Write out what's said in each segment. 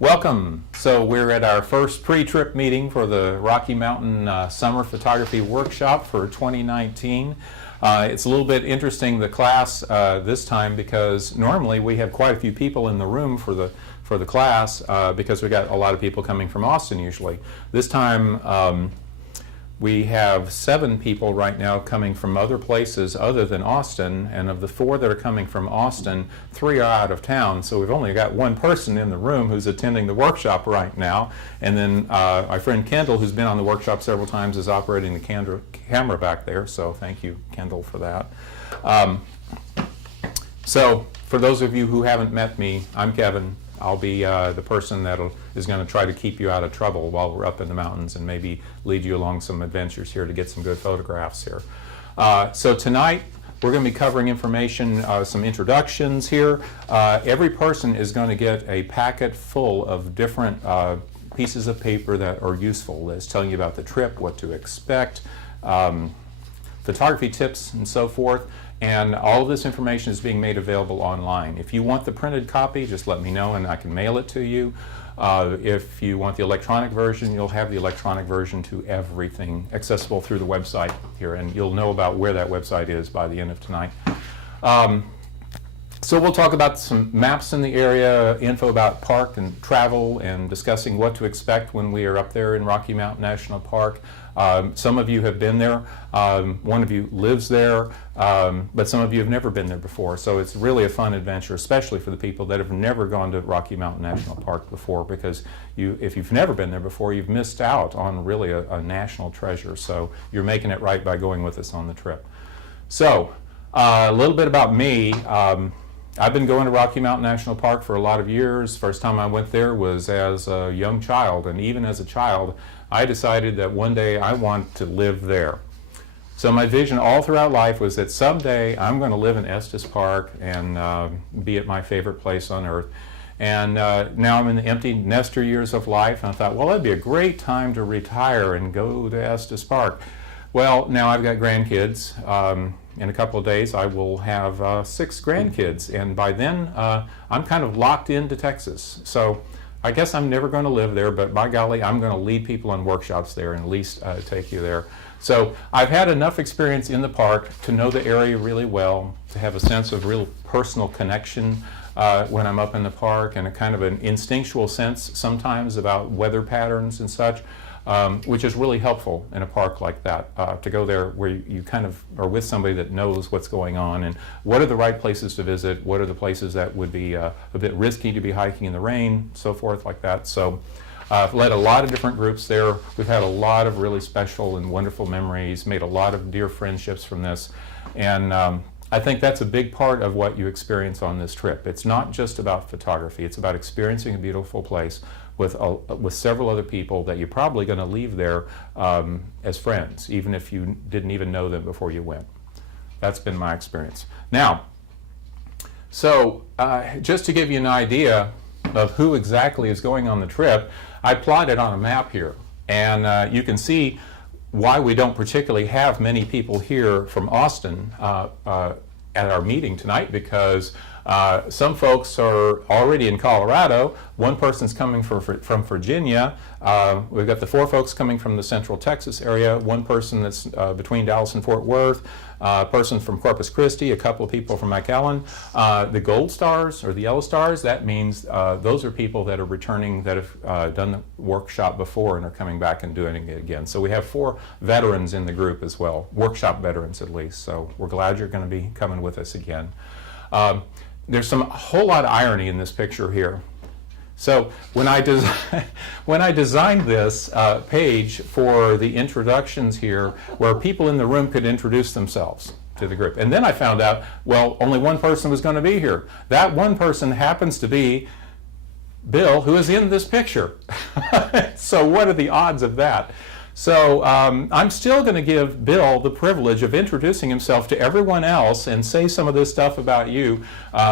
Welcome. So we're at our first pre-trip meeting for the Rocky Mountain Summer Photography Workshop for 2019. It's a little bit interesting, the class this time, because normally we have quite a few people in the room for the class because we got a lot of people coming from Austin usually. This time we have 7 people right now coming from other places other than Austin, and of the 4 that are coming from Austin, 3 are out of town, so we've only got 1 person in the room who's attending the workshop right now, and then our friend Kendall, who's been on the workshop several times, is operating the camera back there, so thank you, Kendall, for that. So for those of you who haven't met me, I'm Kevin. I'll be the person that is going to try to keep you out of trouble while we're up in the mountains and maybe lead you along some adventures here to get some good photographs here. So tonight we're going to be covering information, some introductions here. Every person is going to get a packet full of different pieces of paper that are useful. That's telling you about the trip, what to expect, photography tips and so forth. And all of this information is being made available online. If you want the printed copy, just let me know and I can mail it to you. If you want the electronic version, you'll have the electronic version to everything accessible through the website here, and you'll know about where that website is by the end of tonight. So we'll talk about some maps in the area, info about park and travel, and discussing what to expect when we are up there in Rocky Mountain National Park. Some of you have been there, one of you lives there, but some of you have never been there before. So it's really a fun adventure, especially for the people that have never gone to Rocky Mountain National Park before, because if you've never been there before, you've missed out on really a national treasure. So you're making it right by going with us on the trip. So a little bit about me. I've been going to Rocky Mountain National Park for a lot of years. First time I went there was as a young child, and even as a child, I decided that one day I want to live there. So my vision all throughout life was that someday I'm going to live in Estes Park and be at my favorite place on earth. And now I'm in the empty nester years of life, and I thought, well, that'd be a great time to retire and go to Estes Park. Well, now I've got grandkids. In a couple of days I will have 6 grandkids, and by then I'm kind of locked into Texas. So I guess I'm never going to live there, but by golly, I'm going to lead people on workshops there and at least take you there. So I've had enough experience in the park to know the area really well, to have a sense of real personal connection when I'm up in the park, and a kind of an instinctual sense sometimes about weather patterns and such. Which is really helpful in a park like that, to go there where you kind of are with somebody that knows what's going on and what are the right places to visit, what are the places that would be a bit risky to be hiking in the rain, so forth like that. So I've led a lot of different groups there. We've had a lot of really special and wonderful memories, made a lot of dear friendships from this, and I think that's a big part of what you experience on this trip. It's not just about photography, it's about experiencing a beautiful place with several other people that you're probably going to leave there as friends, even if you didn't even know them before you went. That's been my experience. Now, so just to give you an idea of who exactly is going on the trip, I plotted on a map here, and you can see why we don't particularly have many people here from Austin at our meeting tonight, because some folks are already in Colorado. One person's coming from Virginia. We've got the 4 folks coming from the Central Texas area. One person that's between Dallas and Fort Worth. A person from Corpus Christi. A couple of people from McAllen. The gold stars or the yellow stars, that means those are people that are returning, that have done the workshop before and are coming back and doing it again. So we have 4 veterans in the group as well, workshop veterans at least. So we're glad you're going to be coming with us again. There's a whole lot of irony in this picture here. So when I designed this page for the introductions here, where people in the room could introduce themselves to the group, and then I found out, well, only one person was going to be here. That one person happens to be Bill, who is in this picture. So what are the odds of that? So I'm still going to give Bill the privilege of introducing himself to everyone else and say some of this stuff about you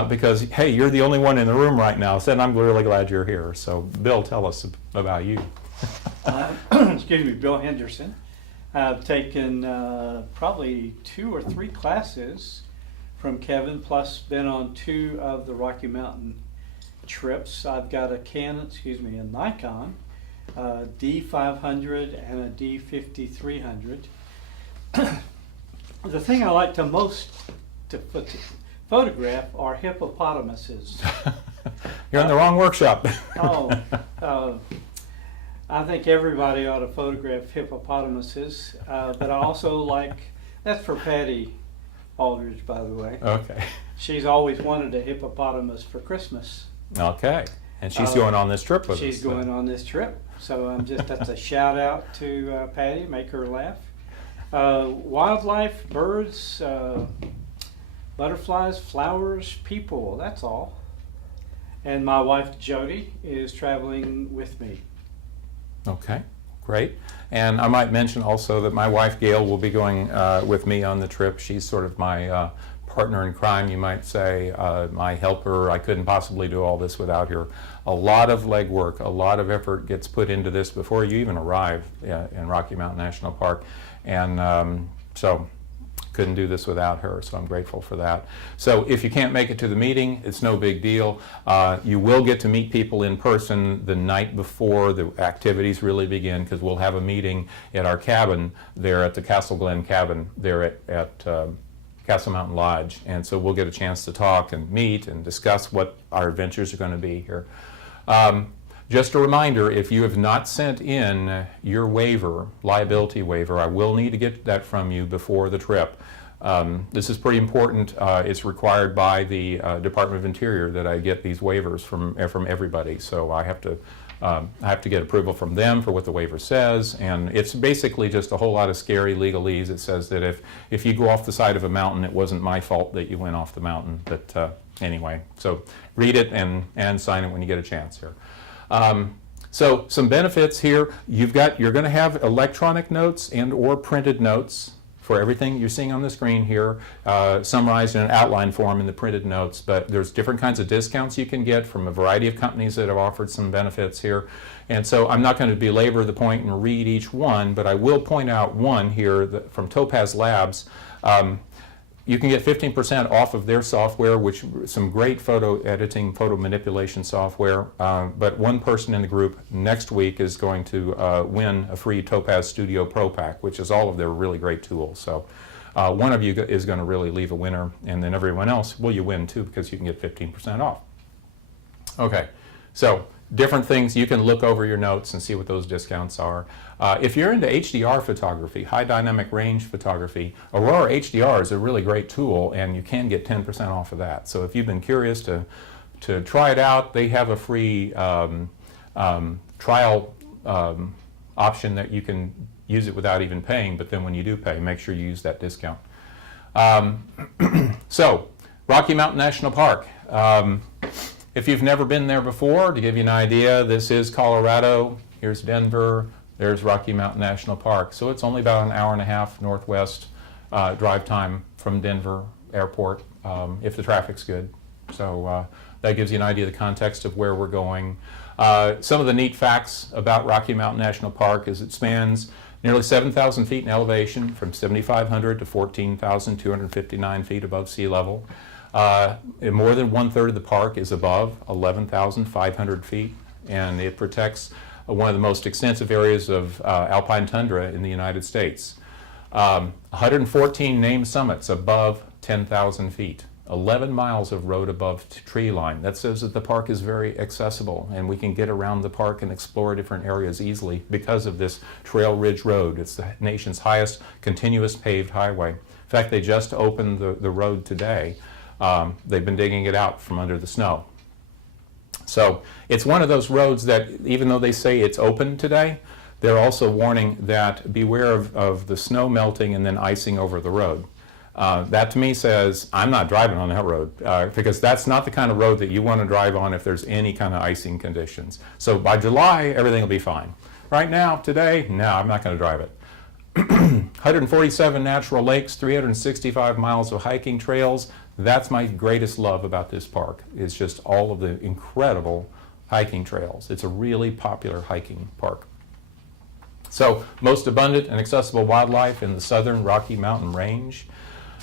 because, hey, you're the only one in the room right now, so I'm really glad you're here. So Bill, tell us about you. Excuse me, Bill Henderson. I've taken probably 2 or 3 classes from Kevin, plus been on 2 of the Rocky Mountain trips. I've got a Nikon D500 and a D5300. The thing I like to most to photograph are hippopotamuses. You're in the wrong workshop. I think everybody ought to photograph hippopotamuses, but I also like, that's for Patty Aldridge, by the way. Okay. She's always wanted a hippopotamus for Christmas. Okay. And she's going on this trip with us. She's going on this trip. So that's a shout out to Patty, make her laugh. Wildlife, birds, butterflies, flowers, people, that's all. And my wife Jody is traveling with me. Okay, great. And I might mention also that my wife Gail will be going with me on the trip. She's sort of my partner in crime, you might say, my helper. I couldn't possibly do all this without her. A lot of legwork, a lot of effort gets put into this before you even arrive in Rocky Mountain National Park. And so couldn't do this without her, so I'm grateful for that. So if you can't make it to the meeting, it's no big deal. You will get to meet people in person the night before the activities really begin, because we'll have a meeting at our cabin there at the Castle Glen cabin there at Castle Mountain Lodge. And so we'll get a chance to talk and meet and discuss what our adventures are going to be here. Just a reminder, if you have not sent in your waiver, liability waiver, I will need to get that from you before the trip. This is pretty important. It's required by the Department of Interior that I get these waivers from everybody. So I have to get approval from them for what the waiver says, and it's basically just a whole lot of scary legalese. It says that if you go off the side of a mountain, it wasn't my fault that you went off the mountain. But anyway, so read it and sign it when you get a chance here. So some benefits here. You're going to have electronic notes and or printed notes for everything you're seeing on the screen here, summarized in an outline form in the printed notes. But there's different kinds of discounts you can get from a variety of companies that have offered some benefits here. And so I'm not going to belabor the point and read each one, but I will point out one here from Topaz Labs. You can get 15% off of their software, which some great photo editing, photo manipulation software. But one person in the group next week is going to win a free Topaz Studio Pro Pack, which is all of their really great tools. So one of you is going to really leave a winner, and then everyone else, well, you win too, because you can get 15% off. Okay, so different things. You can look over your notes and see what those discounts are. If you're into HDR photography, high dynamic range photography, Aurora HDR is a really great tool, and you can get 10% off of that. So if you've been curious to try it out, they have a free trial option that you can use it without even paying, but then when you do pay, make sure you use that discount. So, Rocky Mountain National Park. If you've never been there before, to give you an idea, this is Colorado, here's Denver, there's Rocky Mountain National Park. So it's only about an hour and a half northwest drive time from Denver Airport, if the traffic's good. So that gives you an idea of the context of where we're going. Some of the neat facts about Rocky Mountain National Park is it spans nearly 7,000 feet in elevation, from 7,500 to 14,259 feet above sea level. More than 1/3 of the park is above 11,500 feet, and it protects one of the most extensive areas of alpine tundra in the United States. 114 named summits above 10,000 feet, 11 miles of road above tree line. That says that the park is very accessible, and we can get around the park and explore different areas easily because of this Trail Ridge Road. It's the nation's highest continuous paved highway. In fact, they just opened the road today. They've been digging it out from under the snow. So it's one of those roads that, even though they say it's open today, they're also warning that beware of the snow melting and then icing over the road. That to me says, I'm not driving on that road, because that's not the kind of road that you want to drive on if there's any kind of icing conditions. So by July, everything will be fine. Right now, today, no, I'm not going to drive it. 147 natural lakes, 365 miles of hiking trails. That's my greatest love about this park, is just all of the incredible hiking trails. It's a really popular hiking park. So, most abundant and accessible wildlife in the southern Rocky Mountain range.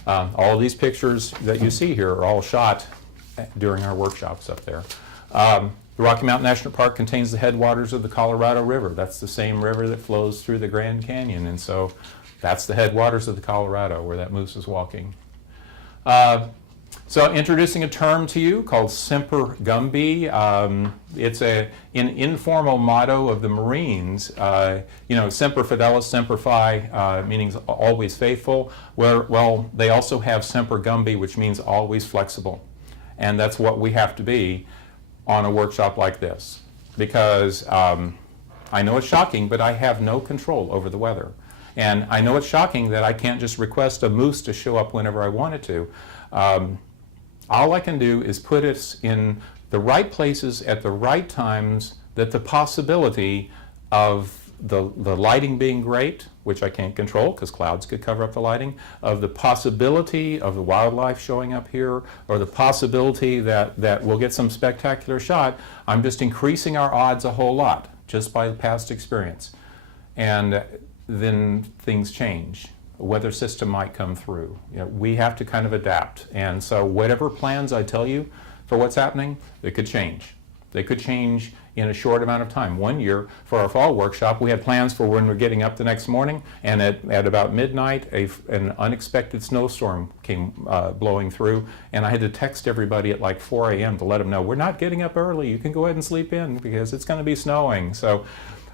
All of these pictures that you see here are all shot during our workshops up there. The Rocky Mountain National Park contains the headwaters of the Colorado River. That's the same river that flows through the Grand Canyon, and so that's the headwaters of the Colorado where that moose is walking. So introducing a term to you called Semper Gumby. It's an informal motto of the Marines. Semper Fidelis, Semper Fi, meaning always faithful. Well, they also have Semper Gumby, which means always flexible. And that's what we have to be on a workshop like this. Because I know it's shocking, but I have no control over the weather. And I know it's shocking that I can't just request a moose to show up whenever I want it to. All I can do is put us in the right places at the right times, that the possibility of the lighting being great, which I can't control because clouds could cover up the lighting, of the possibility of the wildlife showing up here, or the possibility that we'll get some spectacular shot. I'm just increasing our odds a whole lot just by past experience. And then things change. A weather system might come through. We have to kind of adapt. And so whatever plans I tell you for what's happening, they could change. They could change in a short amount of time. One year for our fall workshop, we had plans for when we're getting up the next morning, and at about midnight, an unexpected snowstorm came blowing through, and I had to text everybody at like 4 a.m. to let them know, we're not getting up early, you can go ahead and sleep in because it's going to be snowing. So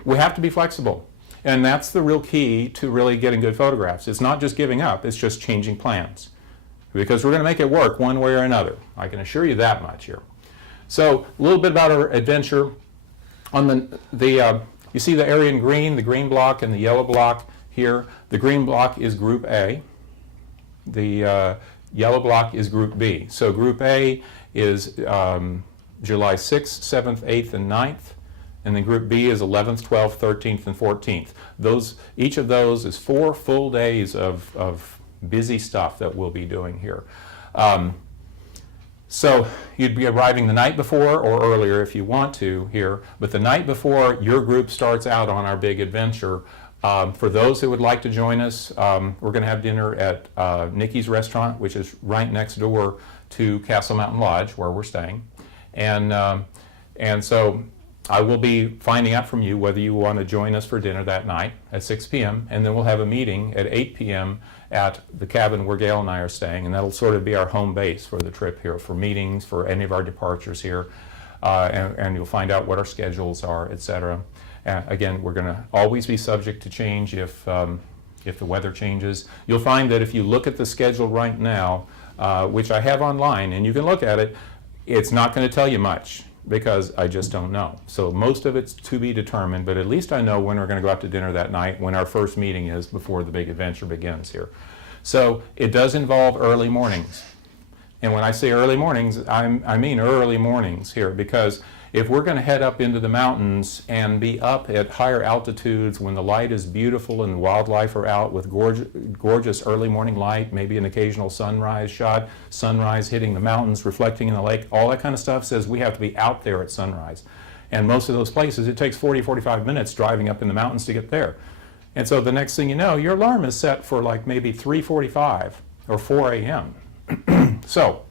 we have to be flexible. And that's the real key to really getting good photographs. It's not just giving up, it's just changing plans. Because we're going to make it work one way or another. I can assure you that much here. So a little bit about our adventure. On you see the area in green, the green block and the yellow block here. The green block is Group A. The yellow block is Group B. So Group A is July 6th, 7th, 8th, and 9th. And then Group B is 11th, 12th, 13th, and 14th. Each of those is 4 full days of busy stuff that we'll be doing here. So you'd be arriving the night before or earlier if you want to here, but the night before your group starts out on our big adventure. For those who would like to join us, we're going to have dinner at Nikki's Restaurant, which is right next door to Castle Mountain Lodge, where we're staying. And so I will be finding out from you whether you want to join us for dinner that night at 6 p.m. and then we'll have a meeting at 8 p.m. at the cabin where Gail and I are staying, and that'll sort of be our home base for the trip here, for meetings, for any of our departures here, and you'll find out what our schedules are, etc. Again, we're going to always be subject to change if the weather changes. You'll find that if you look at the schedule right now, which I have online, and you can look at it, it's not going to tell you much, because I just don't know. So most of it's to be determined, but at least I know when we're going to go out to dinner that night, when our first meeting is before the big adventure begins here. So it does involve early mornings. And when I say early mornings, I mean early mornings here, because if we're going to head up into the mountains and be up at higher altitudes when the light is beautiful and the wildlife are out with gorgeous early morning light, maybe an occasional sunrise shot, sunrise hitting the mountains, reflecting in the lake, all that kind of stuff says we have to be out there at sunrise. And most of those places, it takes 40-45 minutes driving up in the mountains to get there. And so the next thing you know, your alarm is set for like maybe 3:45 or 4 a.m. So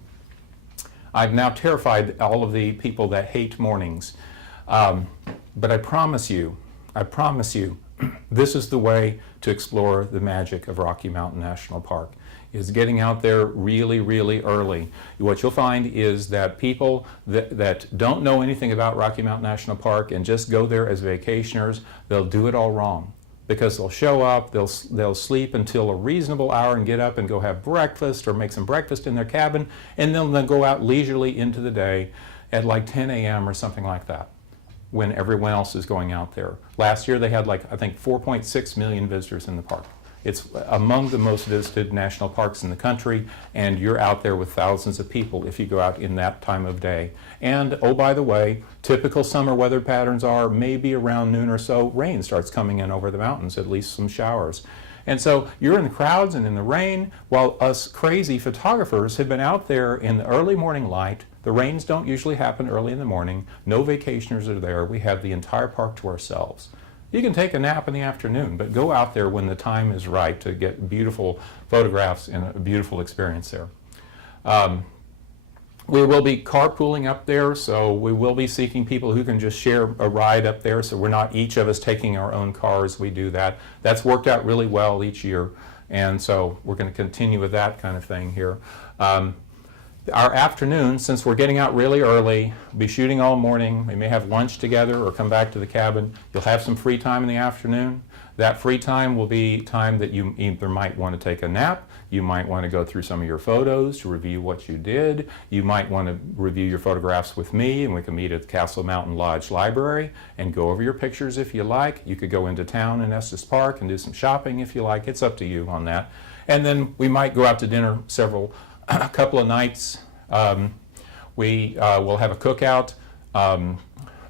I've now terrified all of the people that hate mornings. But I promise you, this is the way to explore the magic of Rocky Mountain National Park, is getting out there really, really early. What you'll find is that people that don't know anything about Rocky Mountain National Park and just go there as vacationers, they'll do it all wrong. Because they'll show up, they'll sleep until a reasonable hour and get up and go have breakfast or make some breakfast in their cabin, and then they'll go out leisurely into the day at like 10 a.m. or something like that, when everyone else is going out there. Last year they had like, I think, 4.6 million visitors in the park. It's among the most visited national parks in the country, and you're out there with thousands of people if you go out in that time of day. And, oh, by the way, typical summer weather patterns are maybe around noon or so, rain starts coming in over the mountains, at least some showers. And so you're in the crowds and in the rain, while us crazy photographers have been out there in the early morning light. The rains don't usually happen early in the morning. No vacationers are there. We have the entire park to ourselves. You can take a nap in the afternoon, but go out there when the time is right to get beautiful photographs and a beautiful experience there. We will be carpooling up there, so we will be seeking people who can just share a ride up there, so we're not each of us taking our own cars. We do that. That's worked out really well each year, and so we're going to continue with that kind of thing here. Our afternoon, since we're getting out really early, we'll be shooting all morning. We may have lunch together or come back to the cabin. You'll have some free time in the afternoon. That free time will be time that you either might want to take a nap, you might want to go through some of your photos to review what you did, you might want to review your photographs with me, and we can meet at the Castle Mountain Lodge Library and go over your pictures if you like. You could go into town in Estes Park and do some shopping if you like. It's up to you on that. And then we might go out to dinner a couple of nights. We will have a cookout,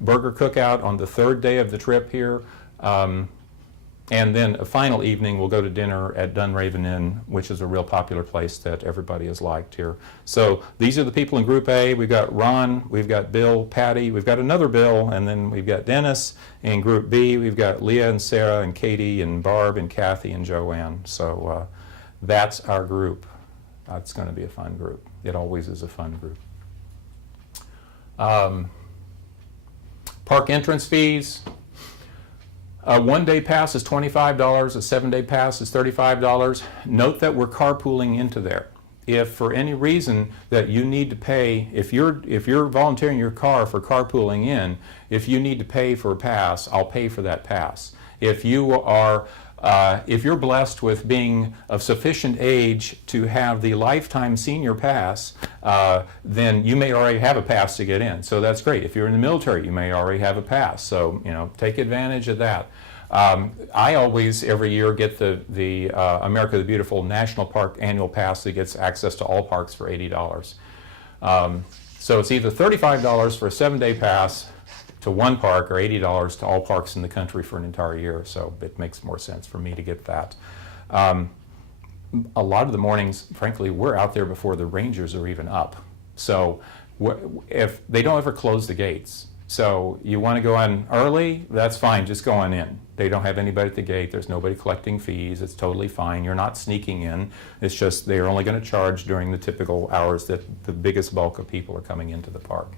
burger cookout on the third day of the trip here. And then a final evening, we'll go to dinner at Dunraven Inn, which is a real popular place that everybody has liked here. So these are the people in Group A. We've got Ron, we've got Bill, Patty, we've got another Bill, and then we've got Dennis. In Group B, we've got Leah and Sarah and Katie and Barb and Kathy and Joanne. So that's our group. It's going to be a fun group. It always is a fun group. Park entrance fees. A one-day pass is $25, a 7-day pass is $35. Note that we're carpooling into there. If for any reason that you need to pay, if you're volunteering your car for carpooling in, if you need to pay for a pass, I'll pay for that pass. If you're blessed with being of sufficient age to have the lifetime senior pass, then you may already have a pass to get in. So that's great. If you're in the military, you may already have a pass. So take advantage of that. I always, every year, get the America the Beautiful National Park annual pass that gets access to all parks for $80. So it's either $35 for a 7-day pass to one park or $80 to all parks in the country for an entire year. So it makes more sense for me to get that. A lot of the mornings, frankly, we're out there before the rangers are even up. So if they don't ever close the gates. So you want to go on early, that's fine, just go on in. They don't have anybody at the gate, there's nobody collecting fees, it's totally fine. You're not sneaking in, it's just they're only going to charge during the typical hours that the biggest bulk of people are coming into the park.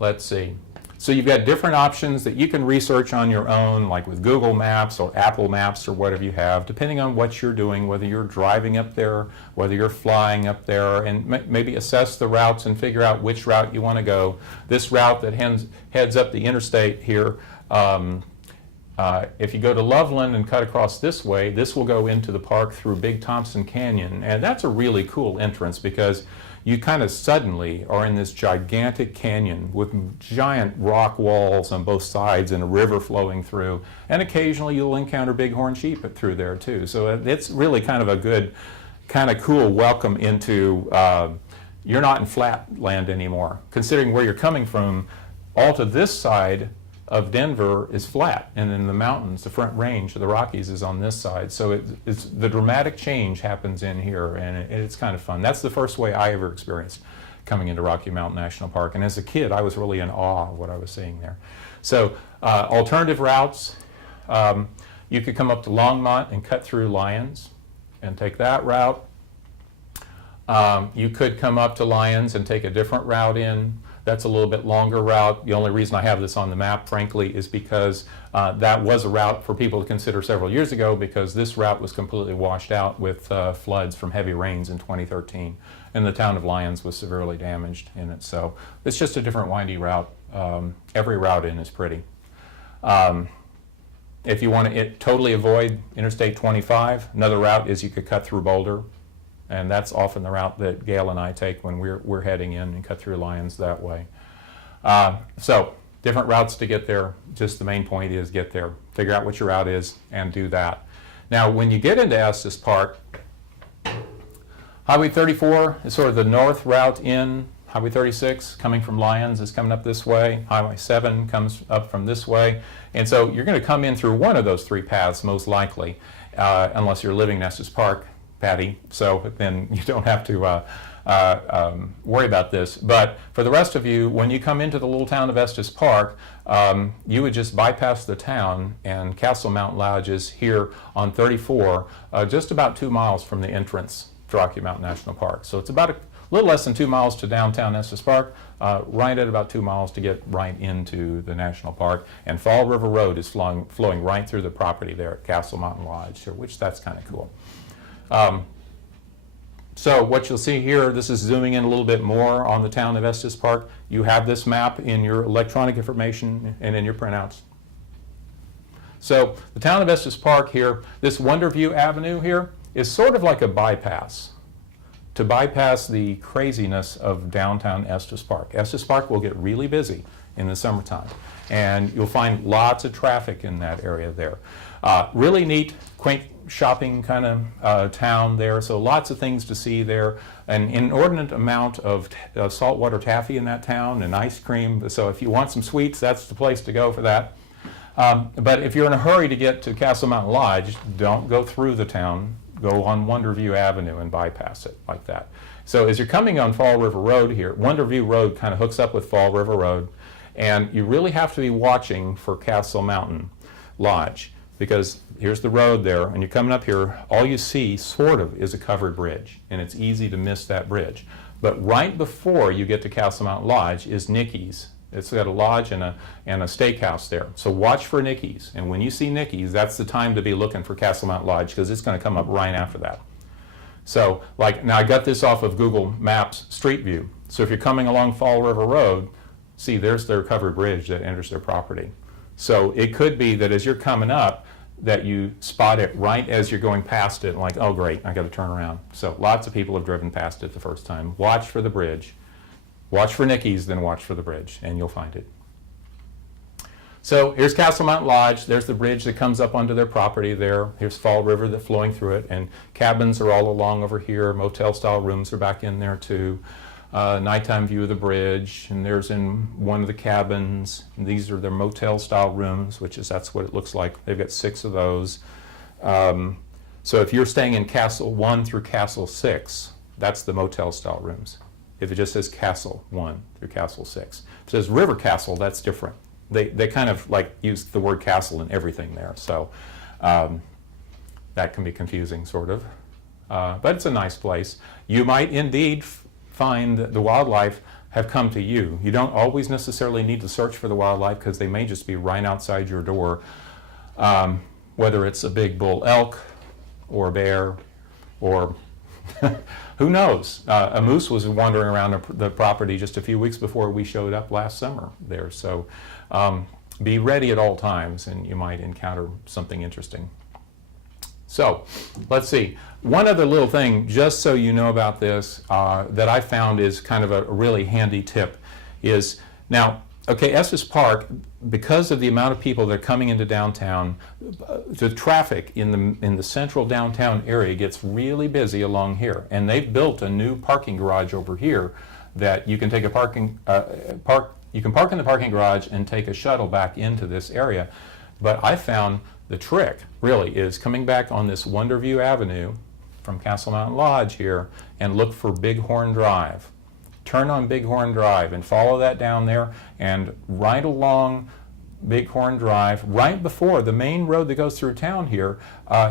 Let's see. So you've got different options that you can research on your own, like with Google Maps or Apple Maps or whatever you have, depending on what you're doing, whether you're driving up there, whether you're flying up there, and maybe assess the routes and figure out which route you want to go. This route that heads up the interstate here, if you go to Loveland and cut across this way, this will go into the park through Big Thompson Canyon, and that's a really cool entrance because you kind of suddenly are in this gigantic canyon with giant rock walls on both sides and a river flowing through, and occasionally you'll encounter bighorn sheep through there too. So it's really kind of a good, kind of cool welcome into, you're not in flat land anymore. Considering where you're coming from, all to this side of Denver is flat, and then the mountains, the Front Range of the Rockies is on this side. So it's the dramatic change happens in here, and it's kind of fun. That's the first way I ever experienced coming into Rocky Mountain National Park, and as a kid I was really in awe of what I was seeing there. So alternative routes, you could come up to Longmont and cut through Lyons and take that route. You could come up to Lyons and take a different route in. That's a little bit longer route. The only reason I have this on the map, frankly, is because that was a route for people to consider several years ago, because this route was completely washed out with floods from heavy rains in 2013. And the town of Lyons was severely damaged in it. So it's just a different windy route. Every route in is pretty. If you want to totally avoid Interstate 25, another route is you could cut through Boulder. And that's often the route that Gail and I take when we're heading in and cut through Lyons that way. So different routes to get there. Just the main point is get there. Figure out what your route is and do that. Now when you get into Estes Park, Highway 34 is sort of the north route in. Highway 36 coming from Lyons is coming up this way. Highway 7 comes up from this way. And so you're going to come in through one of those three paths most likely, unless you're living in Estes Park, Patty, so then you don't have to worry about this. But for the rest of you, when you come into the little town of Estes Park, you would just bypass the town, and Castle Mountain Lodge is here on 34, just about 2 miles from the entrance to Rocky Mountain National Park. So it's about a little less than 2 miles to downtown Estes Park, right at about 2 miles to get right into the national park. And Fall River Road is flowing right through the property there at Castle Mountain Lodge, which that's kind of cool. So what you'll see here, this is zooming in a little bit more on the town of Estes Park. You have this map in your electronic information and in your printouts. So the town of Estes Park here, this Wonderview Avenue here is sort of like a bypass to bypass the craziness of downtown Estes Park. Estes Park will get really busy in the summertime, and you'll find lots of traffic in that area there. Really neat, quaint shopping kind of town there, so lots of things to see there. An inordinate amount of saltwater taffy in that town and ice cream, so if you want some sweets, that's the place to go for that. But if you're in a hurry to get to Castle Mountain Lodge, don't go through the town. Go on Wonderview Avenue and bypass it like that. So as you're coming on Fall River Road here, Wonderview Road kind of hooks up with Fall River Road, and you really have to be watching for Castle Mountain Lodge, because here's the road there, and you're coming up here, all you see sort of is a covered bridge, and it's easy to miss that bridge. But right before you get to Castle Mountain Lodge is Nicky's. It's got a lodge and a steakhouse there. So watch for Nicky's, and when you see Nicky's, that's the time to be looking for Castle Mountain Lodge, because it's going to come up right after that. So, like, now I got this off of Google Maps Street View. So if you're coming along Fall River Road, see, there's their covered bridge that enters their property. So it could be that as you're coming up, that you spot it right as you're going past it, like, oh great, I got to turn around. So lots of people have driven past it the first time. Watch for the bridge. Watch for Nicky's, then watch for the bridge, and you'll find it. So here's Castle Mountain Lodge. There's the bridge that comes up onto their property there. Here's Fall River that's flowing through it, and cabins are all along over here. Motel-style rooms are back in there too. Nighttime view of the bridge, and there's in one of the cabins. And these are their motel-style rooms, that's what it looks like. They've got 6 of those. So if you're staying in Castle 1 through Castle 6, that's the motel-style rooms. If it just says Castle 1 through Castle 6. If it says River Castle, that's different. They kind of like use the word castle in everything there, so that can be confusing, sort of. But it's a nice place. You might indeed find that the wildlife have come to you. You don't always necessarily need to search for the wildlife, because they may just be right outside your door, whether it's a big bull elk or a bear or who knows? A moose was wandering around the property just a few weeks before we showed up last summer there. So be ready at all times, and you might encounter something interesting. So let's see. One other little thing, just so you know about this, that I found is kind of a really handy tip is, now, okay, Estes Park, because of the amount of people that are coming into downtown, the traffic in the central downtown area gets really busy along here. And they've built a new parking garage over here that you can take you can park in the parking garage and take a shuttle back into this area. But I found the trick, really, is coming back on this Wonderview Avenue from Castle Mountain Lodge here and look for Bighorn Drive. Turn on Bighorn Drive and follow that down there, and right along Bighorn Drive, right before the main road that goes through town here,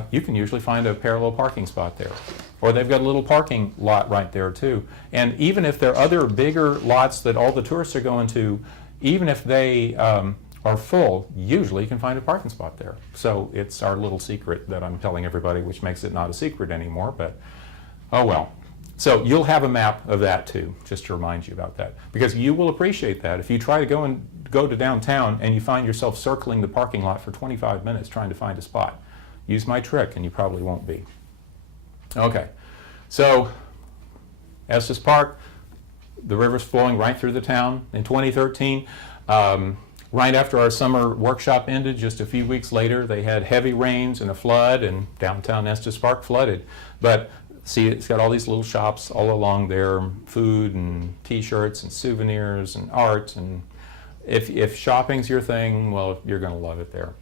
you can usually find a parallel parking spot there. Or they've got a little parking lot right there too. And even if there are other bigger lots that all the tourists are going to, even if they are full, usually you can find a parking spot there. So it's our little secret that I'm telling everybody, which makes it not a secret anymore, but oh well. So you'll have a map of that too, just to remind you about that. Because you will appreciate that. If you try to go to downtown and you find yourself circling the parking lot for 25 minutes trying to find a spot, use my trick and you probably won't be. Okay, so Estes Park, the river's flowing right through the town. In 2013, right after our summer workshop ended, just a few weeks later, they had heavy rains and a flood, and downtown Estes Park flooded. But see, it's got all these little shops all along there, food and t-shirts and souvenirs and art, and if shopping's your thing, well, you're going to love it there.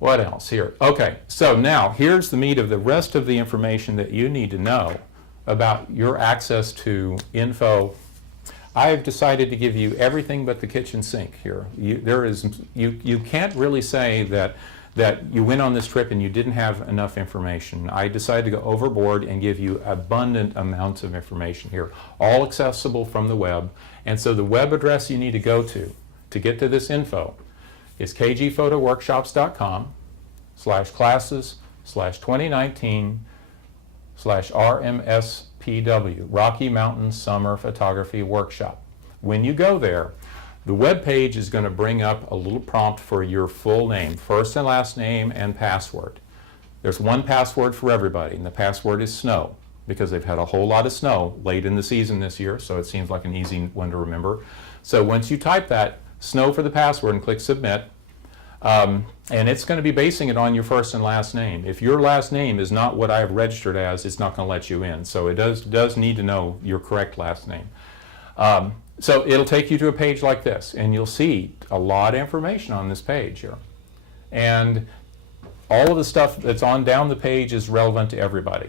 What else here? Okay, so now here's the meat of the rest of the information that you need to know about your access to info. I've decided to give you everything but the kitchen sink here. You can't really say that that you went on this trip and you didn't have enough information. I decided to go overboard and give you abundant amounts of information here, all accessible from the web. And so the web address you need to go to get to this info is kgphotoworkshops.com/classes/2019/RMSPW, Rocky Mountain Summer Photography Workshop. When you go there, the web page is going to bring up a little prompt for your full name, first and last name, and password. There's one password for everybody, and the password is snow, because they've had a whole lot of snow late in the season this year, so it seems like an easy one to remember. So once you type that, snow for the password, and click submit, and it's going to be basing it on your first and last name. If your last name is not what I have registered as, it's not going to let you in. So it does need to know your correct last name. So it'll take you to a page like this, and you'll see a lot of information on this page here. And all of the stuff that's on down the page is relevant to everybody.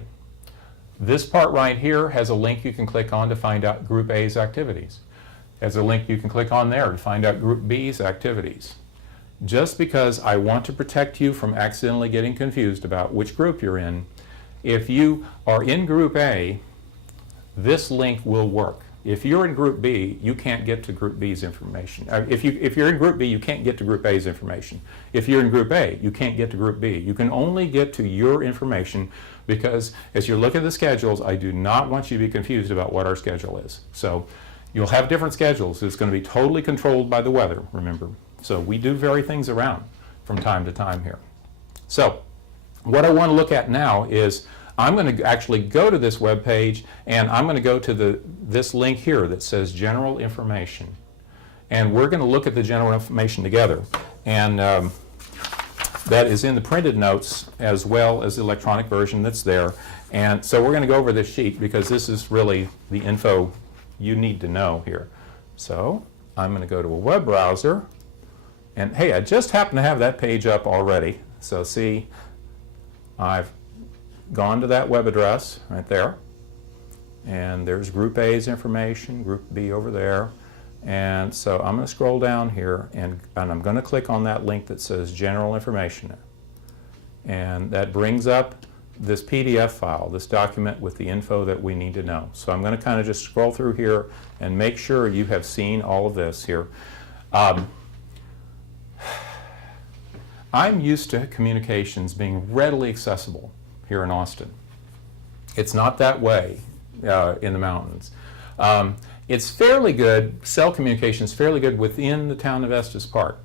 This part right here has a link you can click on to find out Group A's activities. There's a link you can click on there to find out Group B's activities. Just because I want to protect you from accidentally getting confused about which group you're in, if you are in Group A, this link will work. If you're in Group B, you can't get to Group B's information. If you're in Group B, you can't get to Group A's information. If you're in Group A, you can't get to Group B. You can only get to your information because as you look at the schedules, I do not want you to be confused about what our schedule is. So you'll have different schedules. It's going to be totally controlled by the weather, remember. So we do vary things around from time to time here. So what I want to look at now is I'm going to actually go to this web page, and I'm going to go to this link here that says General Information. And we're going to look at the general information together. And that is in the printed notes as well as the electronic version that's there. And so we're going to go over this sheet because this is really the info you need to know here. So I'm going to go to a web browser. And hey, I just happen to have that page up already. So see, I've gone to that web address right there, and there's Group A's information, Group B over there, and so I'm going to scroll down here and I'm going to click on that link that says General Information, and that brings up this PDF file, this document with the info that we need to know. So I'm going to kind of just scroll through here and make sure you have seen all of this here. I'm used to communications being readily accessible here in Austin. It's not that way in the mountains. It's fairly good, cell communication is fairly good within the town of Estes Park.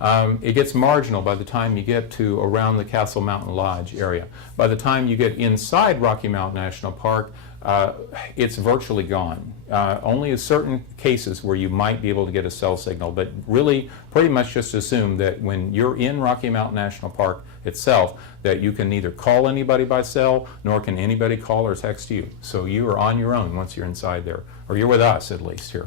It gets marginal by the time you get to around the Castle Mountain Lodge area. By the time you get inside Rocky Mountain National Park, it's virtually gone. Only in certain cases where you might be able to get a cell signal, but really pretty much just assume that when you're in Rocky Mountain National Park itself, that you can neither call anybody by cell, nor can anybody call or text you. So you are on your own once you're inside there, or you're with us at least here.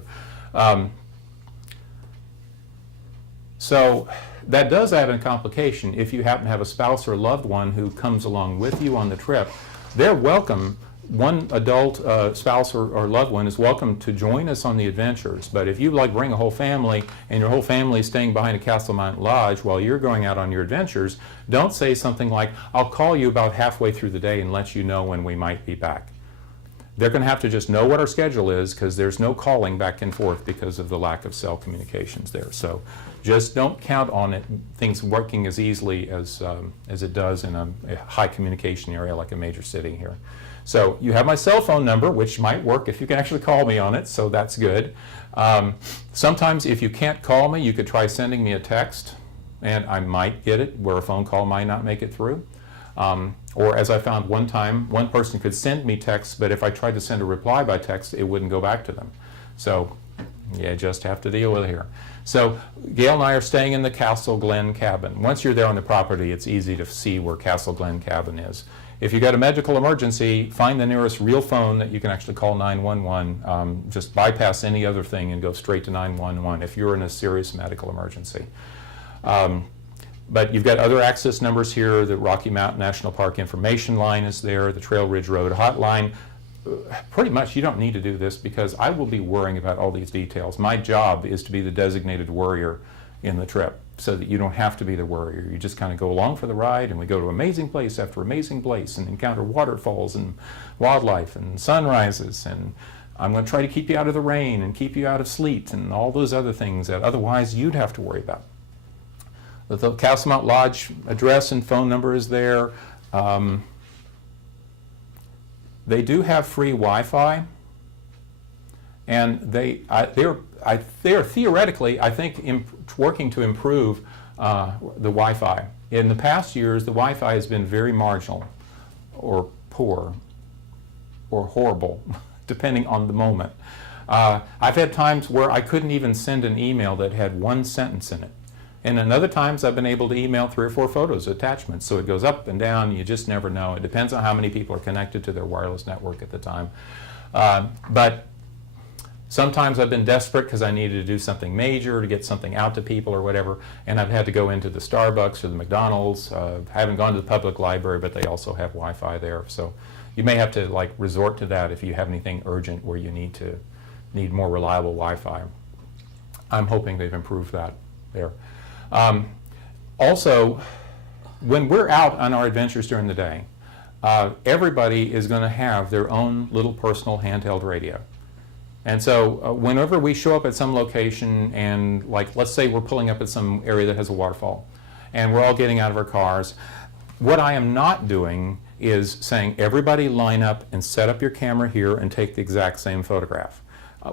So that does have a complication. If you happen to have a spouse or loved one who comes along with you on the trip, they're welcome. One adult spouse or loved one is welcome to join us on the adventures. But if you bring a whole family and your whole family is staying behind a Castle Mountain Lodge while you're going out on your adventures, don't say something like, I'll call you about halfway through the day and let you know when we might be back. They're going to have to just know what our schedule is because there's no calling back and forth because of the lack of cell communications there. So just don't count on it, things working as easily as it does in a high communication area like a major city here. So you have my cell phone number, which might work if you can actually call me on it, so that's good. Sometimes if you can't call me, you could try sending me a text, and I might get it where a phone call might not make it through. Or as I found one time, one person could send me texts, but if I tried to send a reply by text, it wouldn't go back to them. So you just have to deal with it here. So Gail and I are staying in the Castle Glen cabin. Once you're there on the property, it's easy to see where Castle Glen cabin is. If you got a medical emergency, find the nearest real phone that you can actually call 911. Just bypass any other thing and go straight to 911 if you're in a serious medical emergency. But you've got other access numbers here. The Rocky Mountain National Park information line is there, the Trail Ridge Road hotline. Pretty much you don't need to do this because I will be worrying about all these details. My job is to be the designated worrier in the trip, so that you don't have to be the worrier. You just kind of go along for the ride, and we go to amazing place after amazing place and encounter waterfalls and wildlife and sunrises, and I'm going to try to keep you out of the rain and keep you out of sleet and all those other things that otherwise you'd have to worry about. The Castle Mountain Lodge address and phone number is there. They do have free Wi-Fi, and they're theoretically, I think, working to improve the Wi-Fi. In the past years, the Wi-Fi has been very marginal, or poor, or horrible, depending on the moment. I've had times where I couldn't even send an email that had one sentence in it. And in other times, I've been able to email 3 or 4 photos, attachments. So it goes up and down. You just never know. It depends on how many people are connected to their wireless network at the time. But sometimes I've been desperate because I needed to do something major to get something out to people or whatever, and I've had to go into the Starbucks or the McDonald's. I haven't gone to the public library, but they also have Wi-Fi there. So you may have to like resort to that if you have anything urgent where you need more reliable Wi-Fi. I'm hoping they've improved that there. Also, when we're out on our adventures during the day, everybody is going to have their own little personal handheld radio. And so whenever we show up at some location, and like let's say we're pulling up at some area that has a waterfall, and we're all getting out of our cars, what I am not doing is saying everybody line up and set up your camera here and take the exact same photograph.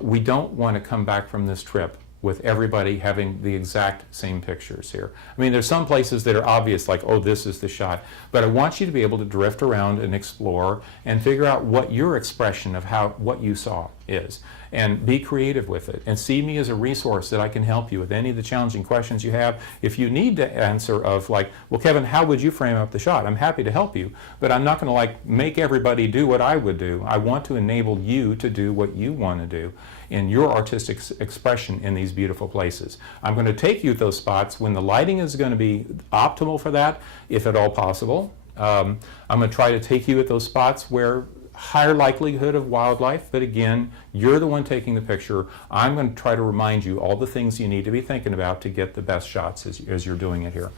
We don't want to come back from this trip with everybody having the exact same pictures here. I mean, there's some places that are obvious, like, oh, this is the shot, but I want you to be able to drift around and explore and figure out what your expression of what you saw is, and be creative with it, and see me as a resource that I can help you with any of the challenging questions you have. If you need to answer of like, well, Kevin, how would you frame up the shot? I'm happy to help you, but I'm not going to like make everybody do what I would do. I want to enable you to do what you want to do in your artistic expression in these beautiful places. I'm going to take you to those spots when the lighting is going to be optimal for that, if at all possible. I'm going to try to take you at those spots where higher likelihood of wildlife, but again, you're the one taking the picture. I'm going to try to remind you all the things you need to be thinking about to get the best shots as you're doing it here.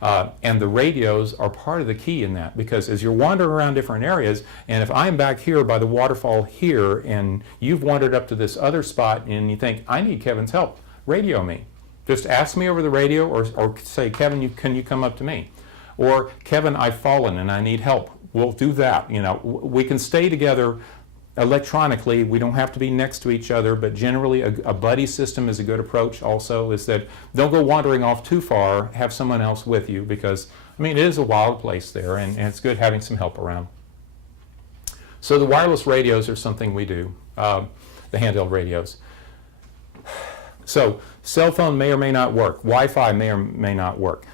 And the radios are part of the key in that, because as you're wandering around different areas, and if I'm back here by the waterfall here, and you've wandered up to this other spot, and you think, I need Kevin's help, radio me. Just ask me over the radio, or say, Kevin, can you come up to me? Or, Kevin, I've fallen and I need help. We'll do that. You know, we can stay together electronically. We don't have to be next to each other, but generally a buddy system is a good approach also, is that don't go wandering off too far, have someone else with you, because, I mean, it is a wild place there, and it's good having some help around. So the wireless radios are something we do, the handheld radios. So cell phone may or may not work. Wi-Fi may or may not work.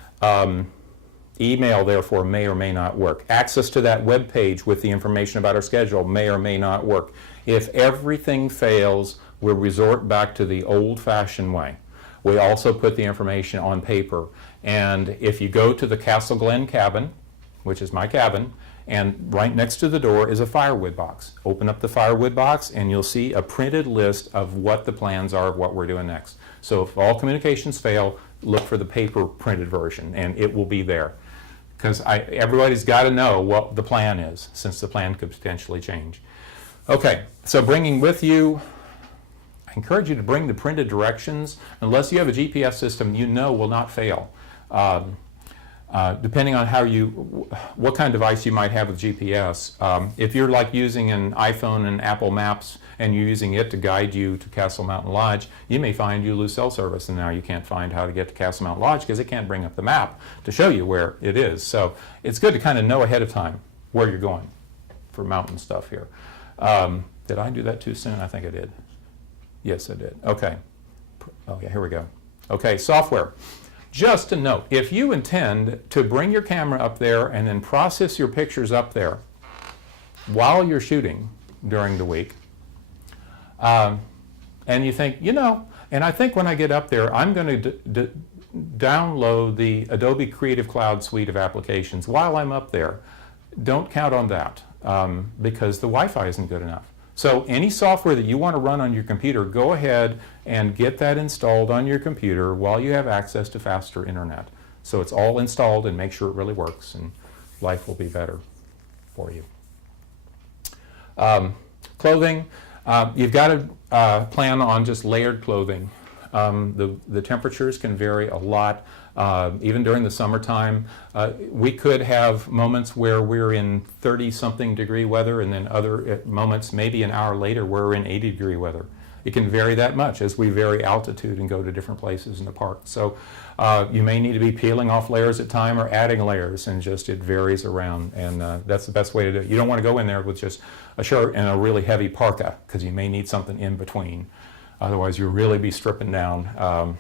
Email, therefore, may or may not work. Access to that web page with the information about our schedule may or may not work. If everything fails, we'll resort back to the old-fashioned way. We also put the information on paper. And if you go to the Castle Glen cabin, which is my cabin, and right next to the door is a firewood box. Open up the firewood box and you'll see a printed list of what the plans are of what we're doing next. So if all communications fail, look for the paper printed version, and it will be there. Because everybody's got to know what the plan is, since the plan could potentially change. Okay, so bringing with you, I encourage you to bring the printed directions, unless you have a GPS system you know will not fail. Depending on what kind of device you might have with GPS. If you're like using an iPhone and Apple Maps and you're using it to guide you to Castle Mountain Lodge, you may find you lose cell service, and now you can't find how to get to Castle Mountain Lodge because it can't bring up the map to show you where it is. So it's good to kind of know ahead of time where you're going for mountain stuff here. Did I do that too soon? I think I did. Yes, I did. Okay. Okay, here we go. Okay, software. Just a note, if you intend to bring your camera up there and then process your pictures up there while you're shooting during the week, and you think, and I think when I get up there, I'm going to download the Adobe Creative Cloud suite of applications while I'm up there, don't count on that, because the Wi-Fi isn't good enough. So any software that you want to run on your computer, go ahead and get that installed on your computer while you have access to faster internet. So it's all installed, and make sure it really works, and life will be better for you. Clothing, you've got to plan on just layered clothing. The temperatures can vary a lot, even during the summertime. We could have moments where we're in 30-something degree weather, and then other moments, maybe an hour later, where we're in 80-degree weather. It can vary that much as we vary altitude and go to different places in the park. So you may need to be peeling off layers at a time or adding layers, and just it varies around, and that's the best way to do it. You don't want to go in there with just a shirt and a really heavy parka, because you may need something in between. Otherwise, you'll really be stripping down.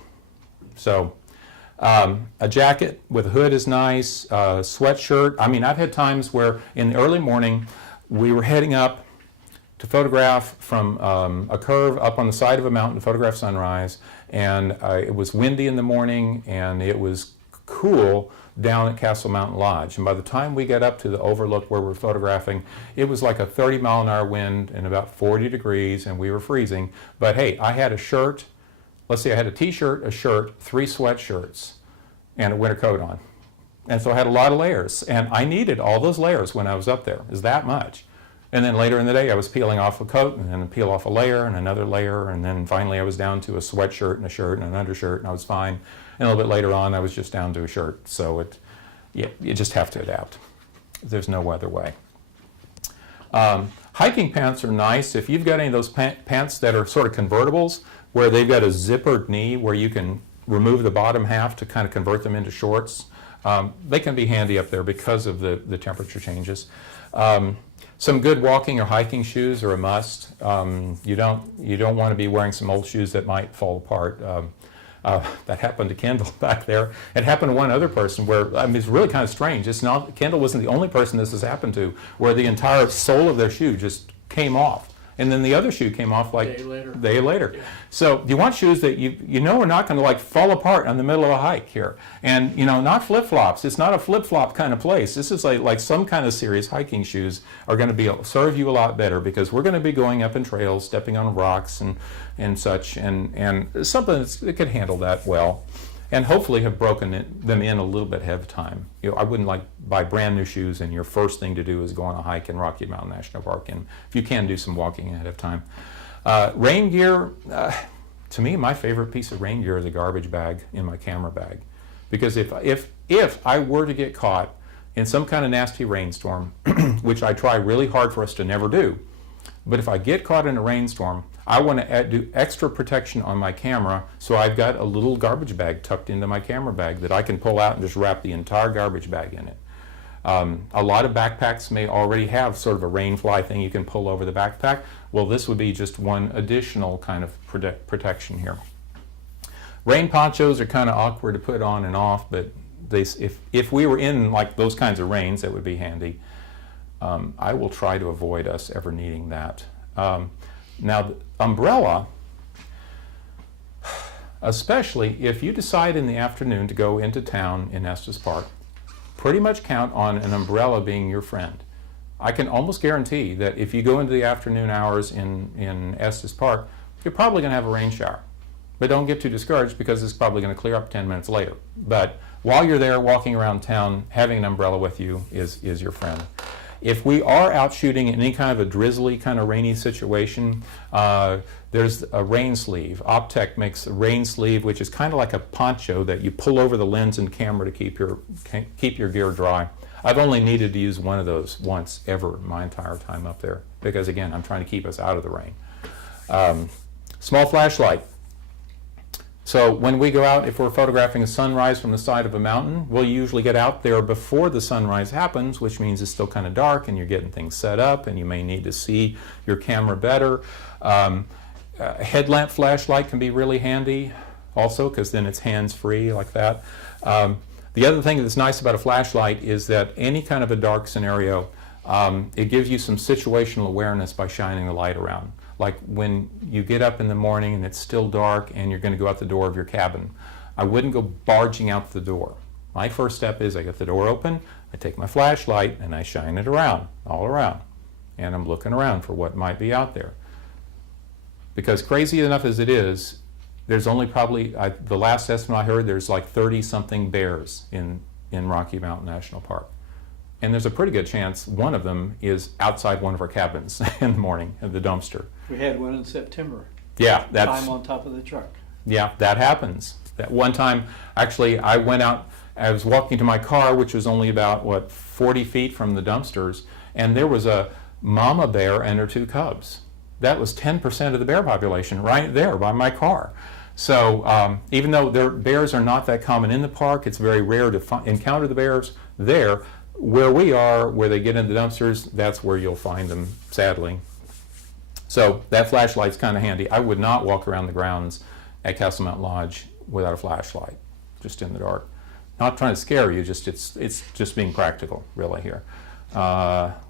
A jacket with a hood is nice. Sweatshirt. I mean, I've had times where in the early morning we were heading up to photograph from a curve up on the side of a mountain to photograph sunrise, and it was windy in the morning and it was cool down at Castle Mountain Lodge. And by the time we got up to the overlook where we're photographing, it was like a 30-mile-an-hour wind and about 40 degrees, and we were freezing. But hey, I had a shirt, let's see, I had a t-shirt, a shirt, 3 sweatshirts, and a winter coat on. And so I had a lot of layers, and I needed all those layers when I was up there. It was that much. And then later in the day, I was peeling off a coat, and then peel off a layer and another layer, and then finally I was down to a sweatshirt and a shirt and an undershirt, and I was fine. And a little bit later on, I was just down to a shirt. So you just have to adapt. There's no other way. Hiking pants are nice. If you've got any of those pants that are sort of convertibles, where they've got a zippered knee where you can remove the bottom half to kind of convert them into shorts, they can be handy up there because of the temperature changes. Some good walking or hiking shoes are a must. You don't want to be wearing some old shoes that might fall apart. That happened to Kendall back there. It happened to one other person where, I mean, it's really kind of strange. It's not, Kendall wasn't the only person this has happened to, where the entire sole of their shoe just came off. And then the other shoe came off like a day later. Yeah. So you want shoes that you know are not going to like fall apart in the middle of a hike here. And not flip-flops. It's not a flip-flop kind of place. This is like some kind of serious hiking shoes are going to serve you a lot better, because we're going to be going up in trails, stepping on rocks and such, and something that could handle that well. And hopefully have broken them in a little bit ahead of time. I wouldn't like buy brand new shoes and your first thing to do is go on a hike in Rocky Mountain National Park. And if you can, do some walking ahead of time. Rain gear, to me, my favorite piece of rain gear is a garbage bag in my camera bag. Because if I were to get caught in some kind of nasty rainstorm, which I try really hard for us to never do, but if I get caught in a rainstorm, I want to do extra protection on my camera, so I've got a little garbage bag tucked into my camera bag that I can pull out and just wrap the entire garbage bag in it. A lot of backpacks may already have sort of a rain fly thing you can pull over the backpack. Well, this would be just one additional kind of protection here. Rain ponchos are kind of awkward to put on and off, but if we were in like those kinds of rains, that would be handy. I will try to avoid us ever needing that. Now, the umbrella, especially if you decide in the afternoon to go into town in Estes Park, pretty much count on an umbrella being your friend. I can almost guarantee that if you go into the afternoon hours in Estes Park, you're probably going to have a rain shower. But don't get too discouraged, because it's probably going to clear up 10 minutes later. But while you're there walking around town, having an umbrella with you is your friend. If we are out shooting in any kind of a drizzly, kind of rainy situation, there's a rain sleeve. Optech makes a rain sleeve, which is kind of like a poncho that you pull over the lens and camera to keep your gear dry. I've only needed to use one of those once ever my entire time up there, because again, I'm trying to keep us out of the rain. Small flashlight. So when we go out, if we're photographing a sunrise from the side of a mountain, we'll usually get out there before the sunrise happens, which means it's still kind of dark and you're getting things set up and you may need to see your camera better. A headlamp flashlight can be really handy also, because then it's hands-free like that. The other thing that's nice about a flashlight is that any kind of a dark scenario, it gives you some situational awareness by shining the light around. Like when you get up in the morning and it's still dark and you're going to go out the door of your cabin, I wouldn't go barging out the door. My first step is I get the door open, I take my flashlight and I shine it around, all around. and I'm looking around for what might be out there. Because crazy enough as it is, there's only probably, the last estimate I heard, there's like 30-something bears in Rocky Mountain National Park. And there's a pretty good chance one of them is outside one of our cabins in the morning at the dumpster. We had one in September. Yeah, that's... Climb on top of the truck. Yeah, that happens. That one time, actually, I went out, I was walking to my car, which was only about, 40 feet from the dumpsters, and there was a mama bear and her 2 cubs. That was 10% of the bear population right there by my car. So even though bears are not that common in the park, it's very rare to encounter the bears there. Where we are, where they get into the dumpsters, that's where you'll find them, sadly. So that flashlight's kind of handy. I would not walk around the grounds at Castle Mountain Lodge without a flashlight, just in the dark. Not trying to scare you, it's just being practical, really, here.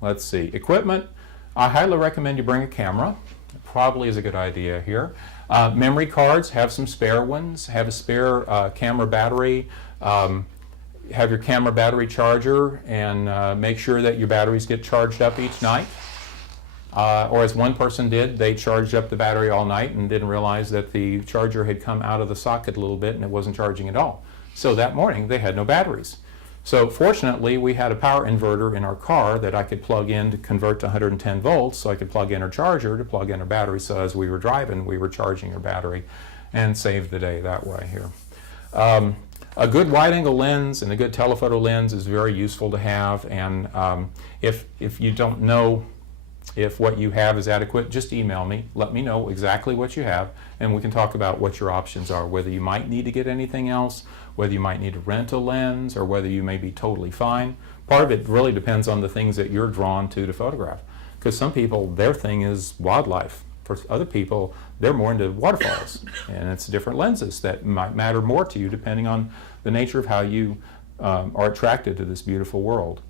Let's see, equipment. I highly recommend you bring a camera. It probably is a good idea here. Memory cards, have some spare ones. Have a spare camera battery. Have your camera battery charger, and make sure that your batteries get charged up each night. Or as one person did, they charged up the battery all night and didn't realize that the charger had come out of the socket a little bit and it wasn't charging at all. So that morning they had no batteries. So fortunately we had a power inverter in our car that I could plug in to convert to 110 volts, so I could plug in our charger to plug in our battery, so as we were driving we were charging our battery and saved the day that way here. A good wide-angle lens and a good telephoto lens is very useful to have, and if you don't know if what you have is adequate, just email me. Let me know exactly what you have, and we can talk about what your options are, whether you might need to get anything else, whether you might need to rent a lens, or whether you may be totally fine. Part of it really depends on the things that you're drawn to photograph, because some people, their thing is wildlife. For other people, they're more into waterfalls, and it's different lenses that might matter more to you depending on the nature of how you are attracted to this beautiful world.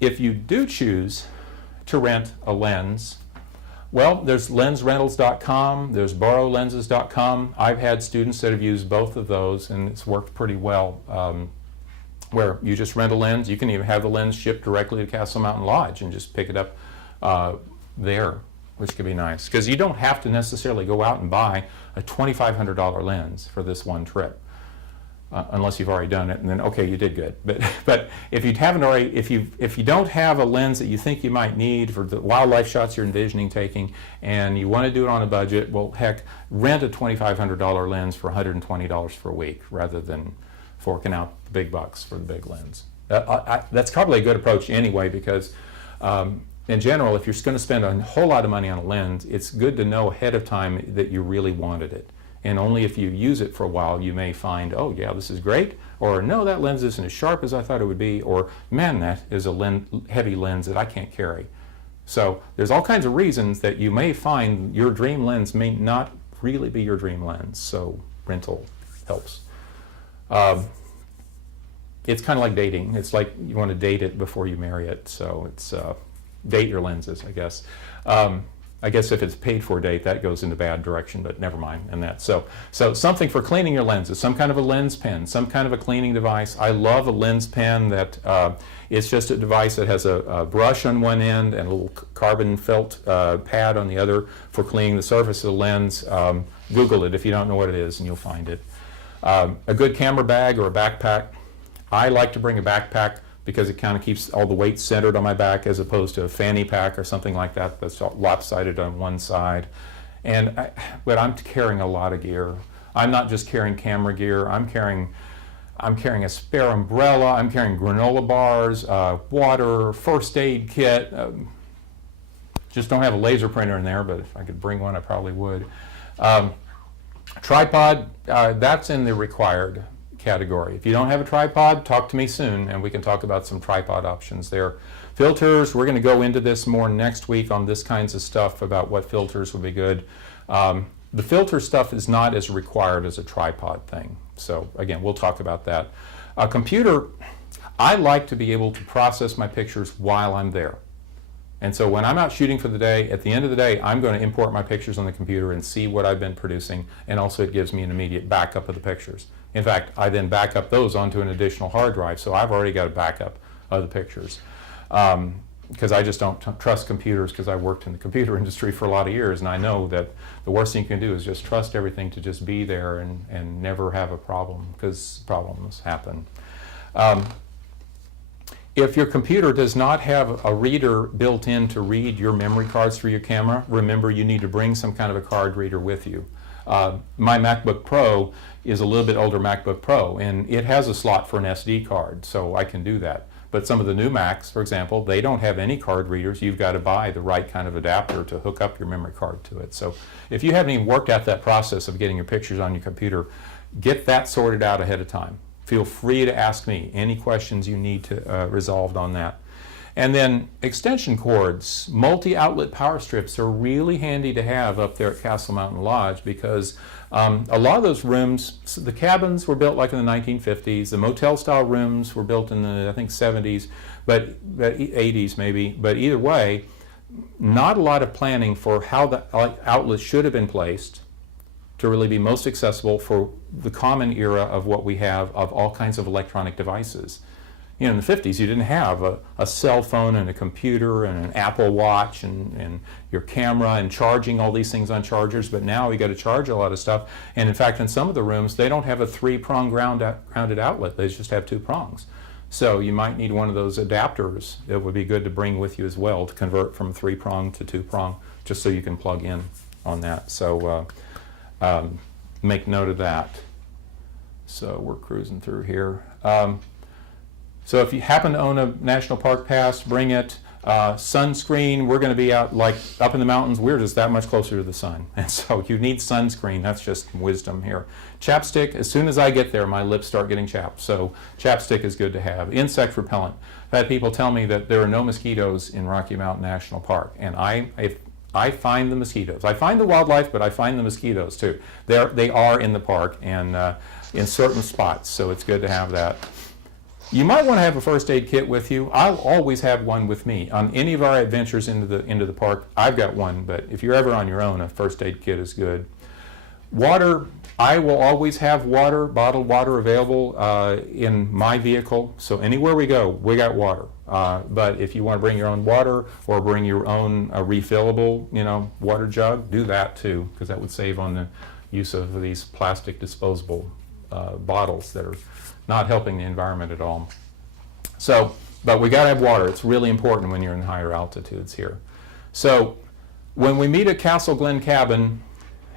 If you do choose to rent a lens, well, there's lensrentals.com, there's borrowlenses.com. I've had students that have used both of those, and it's worked pretty well, where you just rent a lens. You can even have the lens shipped directly to Castle Mountain Lodge and just pick it up there, which could be nice, because you don't have to necessarily go out and buy a $2,500 lens for this one trip, unless you've already done it, and then okay, you did good. But if you haven't already, if you don't have a lens that you think you might need for the wildlife shots you're envisioning taking, and you want to do it on a budget, well, heck, rent a $2,500 lens for $120 for a week, rather than forking out the big bucks for the big lens. That's probably a good approach anyway, because in general, if you're going to spend a whole lot of money on a lens, it's good to know ahead of time that you really wanted it. And only if you use it for a while, you may find, oh yeah, this is great, or no, that lens isn't as sharp as I thought it would be, or man, that is a heavy lens that I can't carry. So there's all kinds of reasons that you may find your dream lens may not really be your dream lens, so rental helps. It's kind of like dating. It's like you want to date it before you marry it, so it's date your lenses, I guess. I guess if it's paid for a date, that goes in the bad direction, but never mind. And that so something for cleaning your lenses, some kind of a lens pen, some kind of a cleaning device. I love a lens pen that it's just a device that has a brush on one end and a little carbon felt pad on the other for cleaning the surface of the lens. Google it if you don't know what it is, and you'll find it. A good camera bag or a backpack. I like to bring a backpack because it kind of keeps all the weight centered on my back, as opposed to a fanny pack or something like that that's lopsided on one side. But I'm carrying a lot of gear. I'm not just carrying camera gear. I'm carrying a spare umbrella. I'm carrying granola bars, water, first aid kit. Just don't have a laser printer in there, but if I could bring one, I probably would. Tripod, that's in the required category. If you don't have a tripod, talk to me soon and we can talk about some tripod options there. Filters, we're going to go into this more next week on this kinds of stuff about what filters would be good. The filter stuff is not as required as a tripod thing. So again, we'll talk about that. A computer, I like to be able to process my pictures while I'm there. And so when I'm out shooting for the day, at the end of the day, I'm going to import my pictures on the computer and see what I've been producing, and also it gives me an immediate backup of the pictures. In fact, I then back up those onto an additional hard drive, so I've already got a backup of the pictures. because I just don't trust computers, because I worked in the computer industry for a lot of years, and I know that the worst thing you can do is just trust everything to just be there and never have a problem, because problems happen. If your computer does not have a reader built in to read your memory cards through your camera, remember you need to bring some kind of a card reader with you. My MacBook Pro is a little bit older MacBook Pro, and it has a slot for an SD card, so I can do that. But some of the new Macs, for example, they don't have any card readers. You've got to buy the right kind of adapter to hook up your memory card to it. So if you haven't even worked out that process of getting your pictures on your computer, get that sorted out ahead of time. Feel free to ask me any questions you need to resolved on that. And then extension cords, multi-outlet power strips are really handy to have up there at Castle Mountain Lodge, because a lot of those rooms, the cabins were built like in the 1950s, the motel style rooms were built in the, I think, 70s, but 80s maybe, but either way, not a lot of planning for how the outlets should have been placed to really be most accessible for the common era of what we have of all kinds of electronic devices. You know, in the 50s, you didn't have a cell phone and a computer and an Apple Watch and your camera and charging all these things on chargers, but now we got to charge a lot of stuff. And in fact, in some of the rooms, they don't have a 3-prong grounded outlet. They just have 2 prongs. So you might need one of those adapters that would be good to bring with you as well to convert from 3-prong to 2-prong, just so you can plug in on that. So make note of that. So we're cruising through here. So if you happen to own a National Park Pass, bring it. Sunscreen, we're going to be out like up in the mountains. We're just that much closer to the sun. And so you need sunscreen. That's just wisdom here. Chapstick, as soon as I get there, my lips start getting chapped. So chapstick is good to have. Insect repellent. I've had people tell me that there are no mosquitoes in Rocky Mountain National Park. And I find the mosquitoes. I find the wildlife, but I find the mosquitoes too. They are in the park and in certain spots. So it's good to have that. You might want to have a first aid kit with you. I'll always have one with me. On any of our adventures into the park, I've got one, but if you're ever on your own, a first aid kit is good. Water, I will always have water, bottled water available in my vehicle. So anywhere we go, we got water. But if you want to bring your own water or bring your own refillable, water jug, do that too, because that would save on the use of these plastic disposable bottles that are not helping the environment at all. So, but we got to have water. It's really important when you're in higher altitudes here. So when we meet at Castle Glen Cabin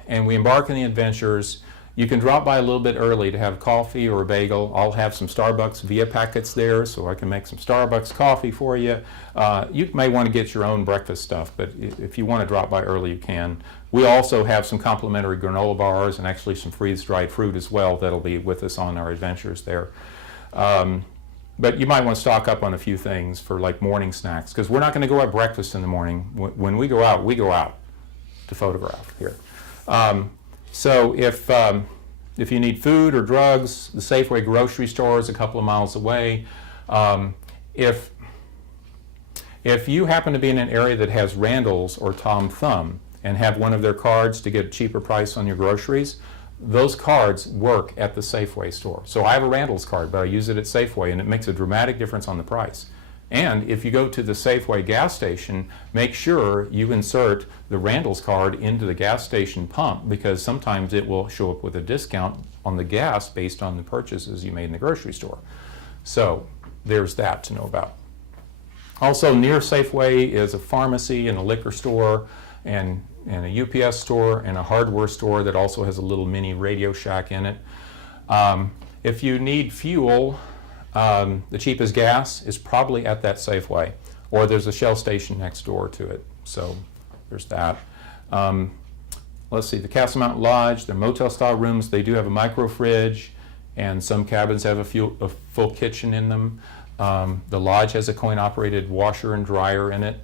and we embark on the adventures, you can drop by a little bit early to have coffee or a bagel. I'll have some Starbucks Via packets there, so I can make some Starbucks coffee for you. You may want to get your own breakfast stuff, but if you want to drop by early, you can. We also have some complimentary granola bars and actually some freeze-dried fruit as well that'll be with us on our adventures there. But you might want to stock up on a few things for like morning snacks, because we're not going to go have breakfast in the morning. When we go out to photograph here. So if you need food or drugs, the Safeway grocery store is a couple of miles away. If you happen to be in an area that has Randall's or Tom Thumb and have one of their cards to get a cheaper price on your groceries, those cards work at the Safeway store. So I have a Randall's card, but I use it at Safeway, and it makes a dramatic difference on the price. And if you go to the Safeway gas station, make sure you insert the Randall's card into the gas station pump, because sometimes it will show up with a discount on the gas based on the purchases you made in the grocery store. So there's that to know about. Also near Safeway is a pharmacy and a liquor store and a UPS store and a hardware store that also has a little mini Radio Shack in it. If you need fuel, the cheapest gas is probably at that Safeway, or there's a Shell station next door to it. So there's that. Let's see, the Castle Mountain Lodge, they're motel style rooms. They do have a micro fridge, and some cabins have a full kitchen in them. The lodge has a coin operated washer and dryer in it.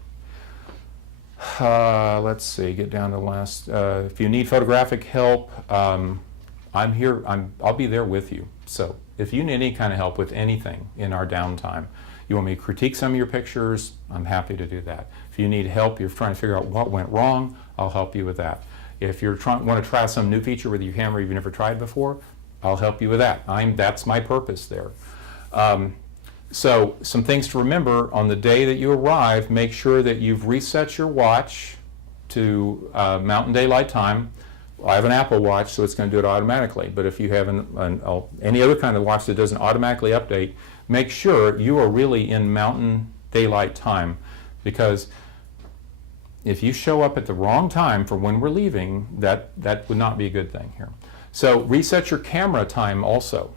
Let's see, get down to the last. If you need photographic help, I'm here. I'll be there with you. So if you need any kind of help with anything in our downtime, you want me to critique some of your pictures, I'm happy to do that. If you need help, you're trying to figure out what went wrong, I'll help you with that. If you want to try some new feature with your camera you've never tried before, I'll help you with that. That's my purpose there. So some things to remember on the day that you arrive, make sure that you've reset your watch to Mountain Daylight Time. I have an Apple Watch, so it's going to do it automatically. But if you have any other kind of watch that doesn't automatically update, make sure you are really in Mountain Daylight Time, because if you show up at the wrong time for when we're leaving, that would not be a good thing here. So reset your camera time also.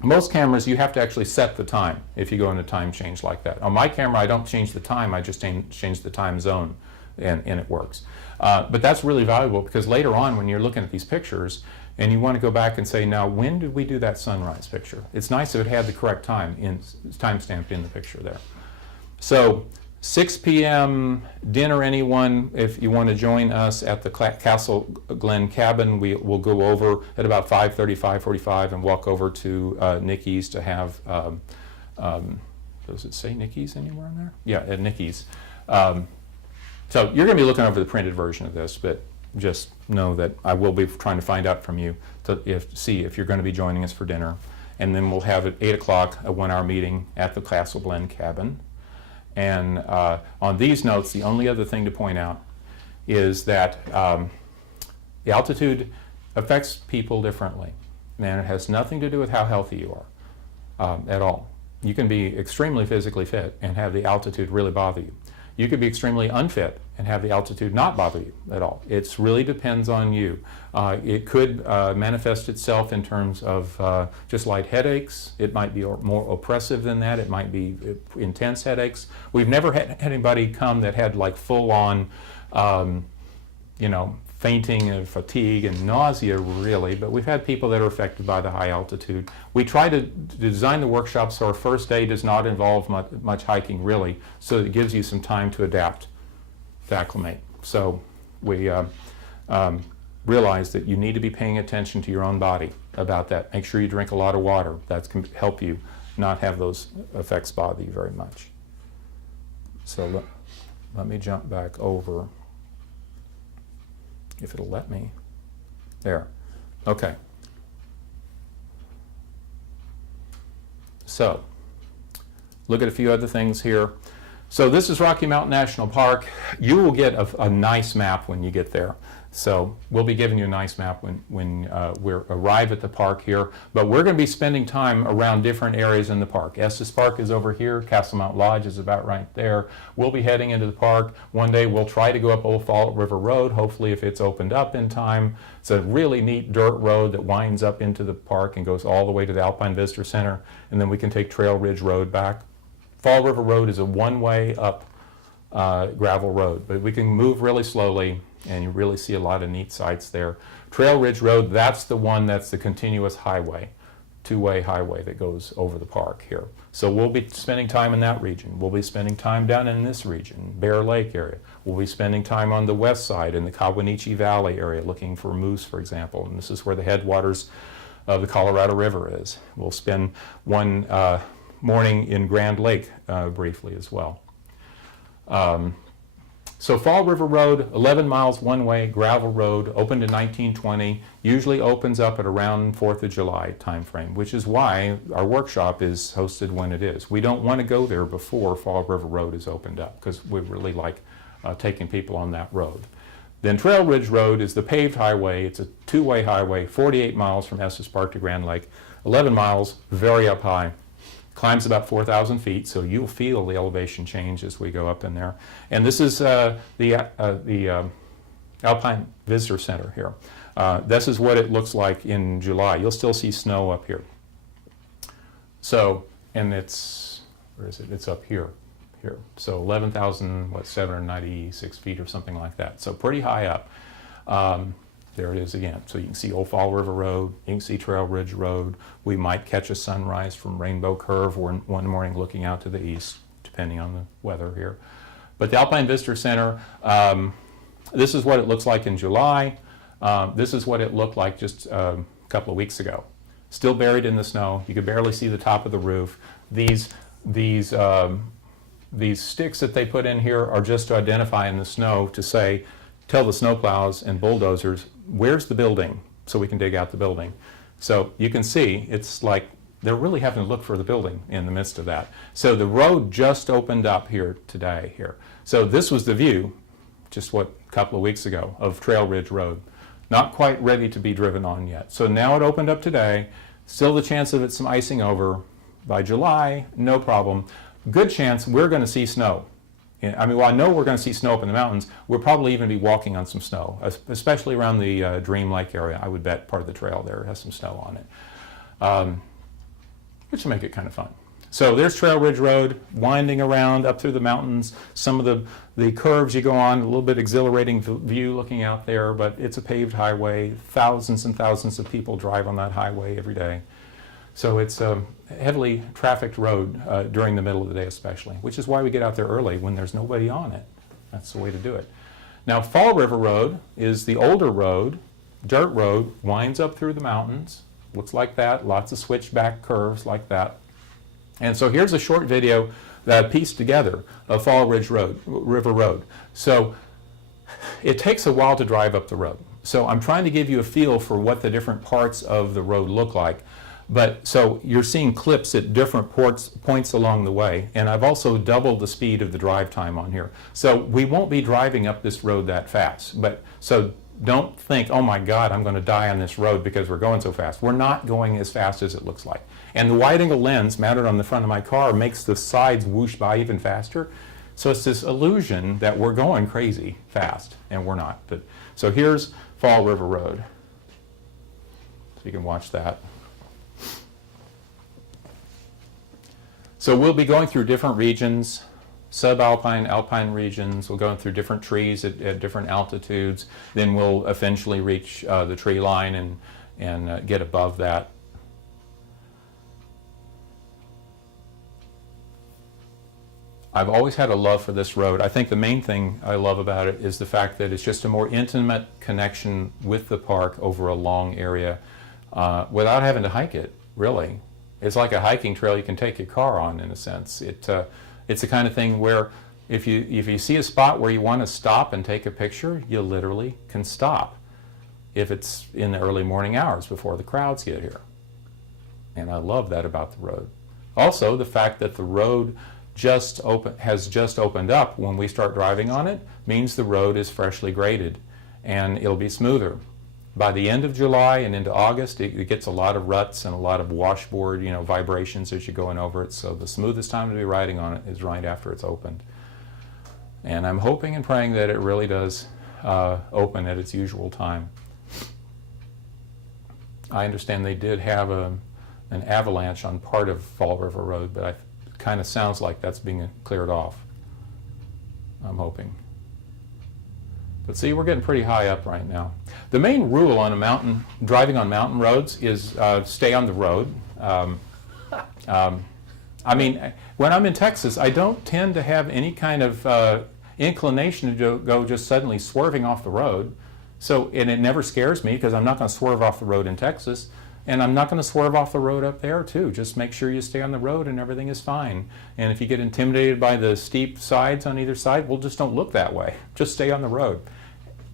Most cameras, you have to actually set the time if you go into time change like that. On my camera, I don't change the time, I just change the time zone, and it works. But that's really valuable, because later on when you're looking at these pictures and you want to go back and say, now when did we do that sunrise picture? It's nice if it had the correct time stamped in the picture there. So 6 p.m. dinner, anyone, if you want to join us at the Castle Glen cabin, we'll go over at about 5:30, 5:45 and walk over to Nikki's to have, does it say Nikki's anywhere in there? Yeah, at Nikki's. So you're going to be looking over the printed version of this, but just know that I will be trying to find out from you to see if you're going to be joining us for dinner. And then we'll have at 8 o'clock a 1-hour meeting at the Castle Glen cabin. And on these notes, the only other thing to point out is that the altitude affects people differently. And it has nothing to do with how healthy you are at all. You can be extremely physically fit and have the altitude really bother you. You could be extremely unfit and have the altitude not bother you at all. It really depends on you. It could manifest itself in terms of just light headaches. It might be more oppressive than that. It might be intense headaches. We've never had anybody come that had like full-on, fainting and fatigue and nausea, really, but we've had people that are affected by the high altitude. We try to design the workshop so our first day does not involve much hiking, really, so it gives you some time to adapt, to acclimate. So we realize that you need to be paying attention to your own body about that. Make sure you drink a lot of water. That can help you not have those effects bother you very much. So let me jump back over, if it'll let me. There. Okay. So, look at a few other things here. So this is Rocky Mountain National Park. You will get a nice map when you get there. So we'll be giving you a nice map when we arrive at the park here. But we're going to be spending time around different areas in the park. Estes Park is over here. Castle Mount Lodge is about right there. We'll be heading into the park. One day we'll try to go up Old Fall River Road, hopefully if it's opened up in time. It's a really neat dirt road that winds up into the park and goes all the way to the Alpine Visitor Center. And then we can take Trail Ridge Road back. Fall River Road is a one-way up gravel road, but we can move really slowly and you really see a lot of neat sights there. Trail Ridge Road, that's the one that's the continuous highway, two-way highway that goes over the park here. So we'll be spending time in that region. We'll be spending time down in this region, Bear Lake area. We'll be spending time on the west side in the Kawanichi Valley area looking for moose, for example, and this is where the headwaters of the Colorado River is. We'll spend one morning in Grand Lake briefly as well. So Fall River Road, 11 miles one way, gravel road, opened in 1920, usually opens up at around 4th of July timeframe, which is why our workshop is hosted when it is. We don't want to go there before Fall River Road is opened up because we really like taking people on that road. Then Trail Ridge Road is the paved highway. It's a two-way highway, 48 miles from Estes Park to Grand Lake, 11 miles, very up high. Climbs about 4,000 feet, so you'll feel the elevation change as we go up in there. And this is the Alpine Visitor Center here. This is what it looks like in July. You'll still see snow up here. So, and it's, where is it? It's up here. So 11,796 feet or something like that. So pretty high up. There it is again. So you can see Old Fall River Road, you can see Trail Ridge Road. We might catch a sunrise from Rainbow Curve one morning looking out to the east, depending on the weather here. But the Alpine Visitor Center, this is what it looks like in July. This is what it looked like just a couple of weeks ago. Still buried in the snow. You could barely see the top of the roof. These sticks that they put in here are just to identify in the snow to say, tell the snowplows and bulldozers, where's the building, so we can dig out the building. So you can see it's like they're really having to look for the building in the midst of that. So the road just opened up here today here. So this was the view, just a couple of weeks ago, of Trail Ridge Road. Not quite ready to be driven on yet. So now it opened up today. Still the chance of it some icing over. By July, no problem. Good chance we're going to see snow. I mean, well, I know we're going to see snow up in the mountains. We'll probably even be walking on some snow, especially around the Dream Lake area. I would bet part of the trail there has some snow on it, which will make it kind of fun. So there's Trail Ridge Road, winding around up through the mountains. Some of the curves you go on, a little bit exhilarating view looking out there, but it's a paved highway. Thousands and thousands of people drive on that highway every day. So it's a heavily trafficked road during the middle of the day especially, which is why we get out there early when there's nobody on it. That's the way to do it. Now Fall River Road is the older road, dirt road, winds up through the mountains. Looks like that, lots of switchback curves like that. And so here's a short video that I pieced together of Fall Ridge River Road. So it takes a while to drive up the road. So I'm trying to give you a feel for what the different parts of the road look like. But so you're seeing clips at different points along the way. And I've also doubled the speed of the drive time on here. So we won't be driving up this road that fast. But so don't think, oh my God, I'm going to die on this road because we're going so fast. We're not going as fast as it looks like. And the wide-angle lens mounted on the front of my car makes the sides whoosh by even faster. So it's this illusion that we're going crazy fast, and we're not. But, so here's Fall River Road. So you can watch that. So we'll be going through different regions, subalpine, alpine regions. We'll go through different trees at different altitudes. Then we'll eventually reach the tree line and get above that. I've always had a love for this road. I think the main thing I love about it is the fact that it's just a more intimate connection with the park over a long area without having to hike it, really. It's like a hiking trail you can take your car on, in a sense. It's the kind of thing where if you see a spot where you want to stop and take a picture, you literally can stop if it's in the early morning hours before the crowds get here. And I love that about the road. Also, the fact that the road has just opened up when we start driving on it means the road is freshly graded and it'll be smoother. By the end of July and into August, it gets a lot of ruts and a lot of washboard, vibrations as you're going over it. So the smoothest time to be riding on it is right after it's opened. And I'm hoping and praying that it really does open at its usual time. I understand they did have an avalanche on part of Fall River Road, but it kind of sounds like that's being cleared off. I'm hoping. But see, we're getting pretty high up right now. The main rule on driving on mountain roads is stay on the road. I mean, when I'm in Texas, I don't tend to have any kind of inclination to go just suddenly swerving off the road. So, and it never scares me because I'm not going to swerve off the road in Texas. And I'm not going to swerve off the road up there too. Just make sure you stay on the road and everything is fine. And if you get intimidated by the steep sides on either side, well, just don't look that way. Just stay on the road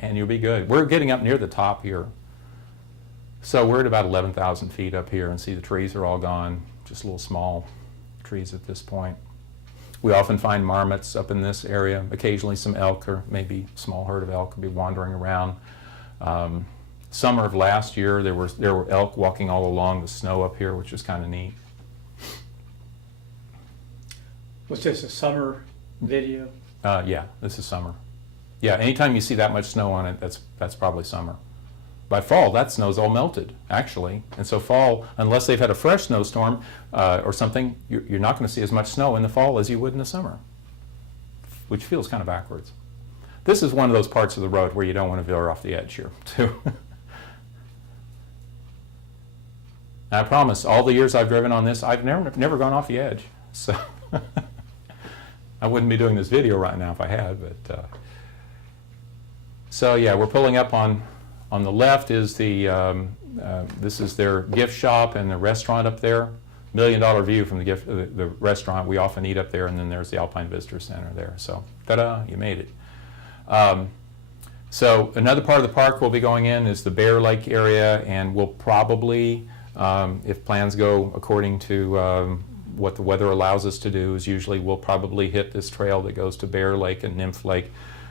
and you'll be good. We're getting up near the top here. So we're at about 11,000 feet up here, and see the trees are all gone. Just little small trees at this point. We often find marmots up in this area. Occasionally some elk, or maybe a small herd of elk, will be wandering around. Summer of last year, there were elk walking all along the snow up here, which was kind of neat. Was this a summer video? Yeah, this is summer. Yeah, anytime you see that much snow on it, that's probably summer. By fall, that snow's all melted, actually. And so fall, unless they've had a fresh snowstorm or something, you're not going to see as much snow in the fall as you would in the summer, which feels kind of backwards. This is one of those parts of the road where you don't want to veer off the edge here, too. I promise, all the years I've driven on this, I've never gone off the edge. So I wouldn't be doing this video right now if I had. But so yeah, we're pulling up on the left is this is their gift shop and the restaurant up there. $1 million view from the restaurant. We often eat up there, and then there's the Alpine Visitor Center there. So ta-da, you made it. So another part of the park we'll be going in is the Bear Lake area, and we'll probably If plans go according to what the weather allows us to do, is usually we'll probably hit this trail that goes to Bear Lake and Nymph Lake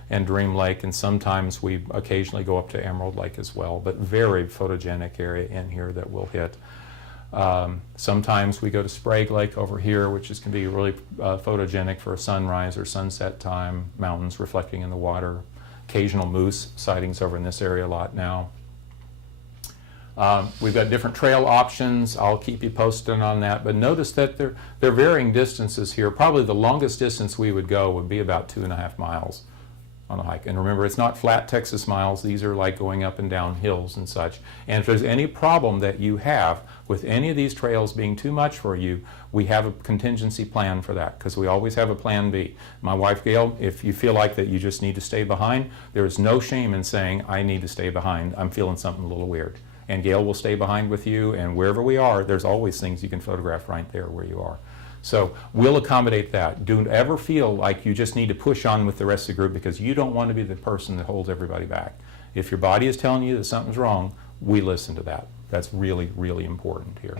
and Dream Lake, and sometimes we occasionally go up to Emerald Lake as well, but very photogenic area in here that we'll hit. Sometimes we go to Sprague Lake over here, which can be really photogenic for a sunrise or sunset time, mountains reflecting in the water. Occasional moose sightings over in this area a lot now. We've got different trail options. I'll keep you posted on that, but notice that they're varying distances here. Probably the longest distance we would go would be about 2.5 miles on a hike. And remember, it's not flat Texas miles. These are like going up and down hills and such. And if there's any problem that you have with any of these trails being too much for you, we have a contingency plan for that, because we always have a plan B. My wife Gail, if you feel like that you just need to stay behind, there is no shame in saying, I need to stay behind. I'm feeling something a little weird. And Gail will stay behind with you, and wherever we are, there's always things you can photograph right there where you are. So we'll accommodate that. Don't ever feel like you just need to push on with the rest of the group, because you don't want to be the person that holds everybody back. If your body is telling you that something's wrong, we listen to that. That's really, really important here.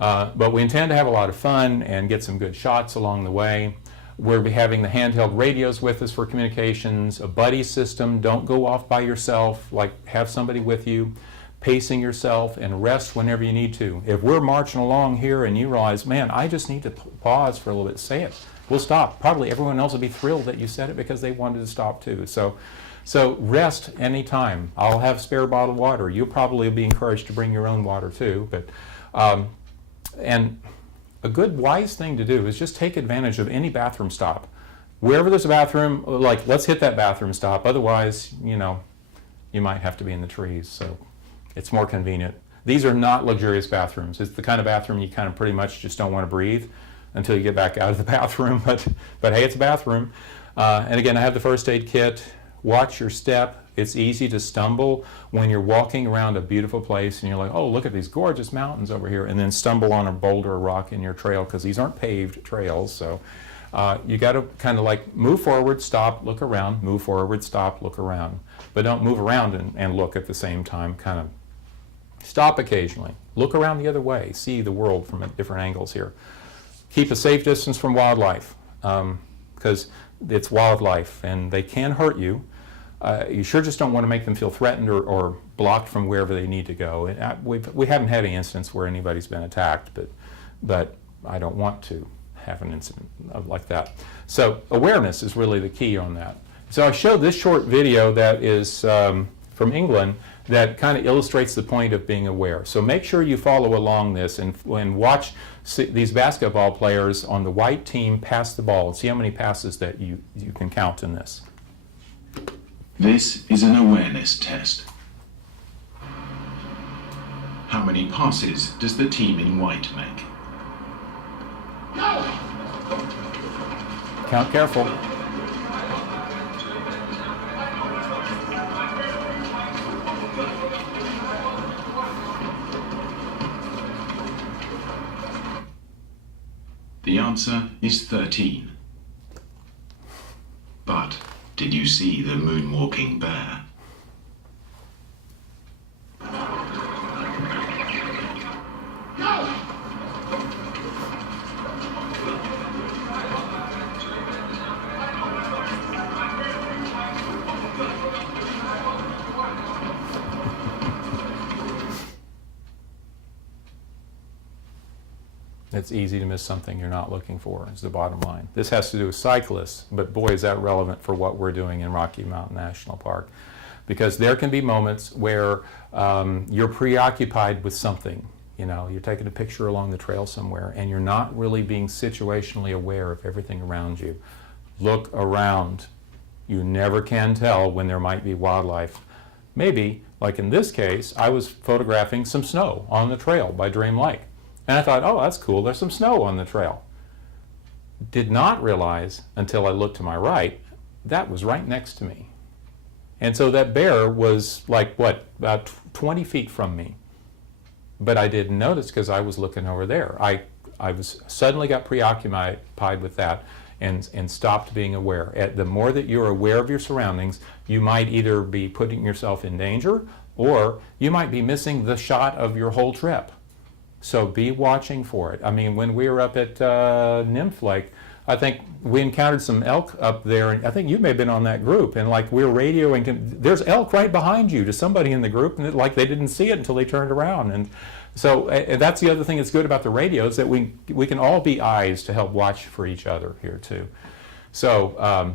But we intend to have a lot of fun and get some good shots along the way. We'll be having the handheld radios with us for communications, a buddy system. Don't go off by yourself, like have somebody with you. Pacing yourself, and rest whenever you need to. If we're marching along here and you realize, man, I just need to pause for a little bit, say it. We'll stop. Probably everyone else will be thrilled that you said it, because they wanted to stop too. So rest anytime. I'll have spare bottled water. You'll probably be encouraged to bring your own water too. But and a good wise thing to do is just take advantage of any bathroom stop. Wherever there's a bathroom, like, let's hit that bathroom stop. Otherwise, you might have to be in the trees. So it's more convenient. These are not luxurious bathrooms. It's the kind of bathroom you kind of pretty much just don't want to breathe until you get back out of the bathroom. But hey, it's a bathroom. And again, I have the first aid kit. Watch your step. It's easy to stumble when you're walking around a beautiful place and you're like, oh, look at these gorgeous mountains over here, and then stumble on a boulder or rock in your trail, because these aren't paved trails. So you got to kind of like move forward, stop, look around, move forward, stop, look around. But don't move around and look at the same time. Kind of stop occasionally. Look around the other way. See the world from different angles here. Keep a safe distance from wildlife, because it's wildlife and they can hurt you. You sure just don't want to make them feel threatened or blocked from wherever they need to go. And we haven't had any instance where anybody's been attacked, but I don't want to have an incident like that. So awareness is really the key on that. So I showed this short video that is from England that kind of illustrates the point of being aware. So make sure you follow along this and watch these basketball players on the white team pass the ball and see how many passes that you can count in this. This is an awareness test. How many passes does the team in white make? Count careful. The answer is 13. But did you see the moonwalking bear? It's easy to miss something you're not looking for, is the bottom line. This has to do with cyclists, but boy, is that relevant for what we're doing in Rocky Mountain National Park. Because there can be moments where you're preoccupied with something. You're taking a picture along the trail somewhere and you're not really being situationally aware of everything around you. Look around. You never can tell when there might be wildlife. Maybe, like in this case, I was photographing some snow on the trail by Dream Lake. And I thought, oh, that's cool, there's some snow on the trail. Did not realize until I looked to my right, that was right next to me. And so that bear was like, about 20 feet from me. But I didn't notice because I was looking over there. I suddenly got preoccupied with that and stopped being aware. The more that you're aware of your surroundings, you might either be putting yourself in danger or you might be missing the shot of your whole trip. So be watching for it. I mean, when we were up at Nymph Lake, I think we encountered some elk up there, and I think you may have been on that group, and like we were radioing, there's elk right behind you to somebody in the group, and like they didn't see it until they turned around. And so that's the other thing that's good about the radio, is that we can all be eyes to help watch for each other here too. So,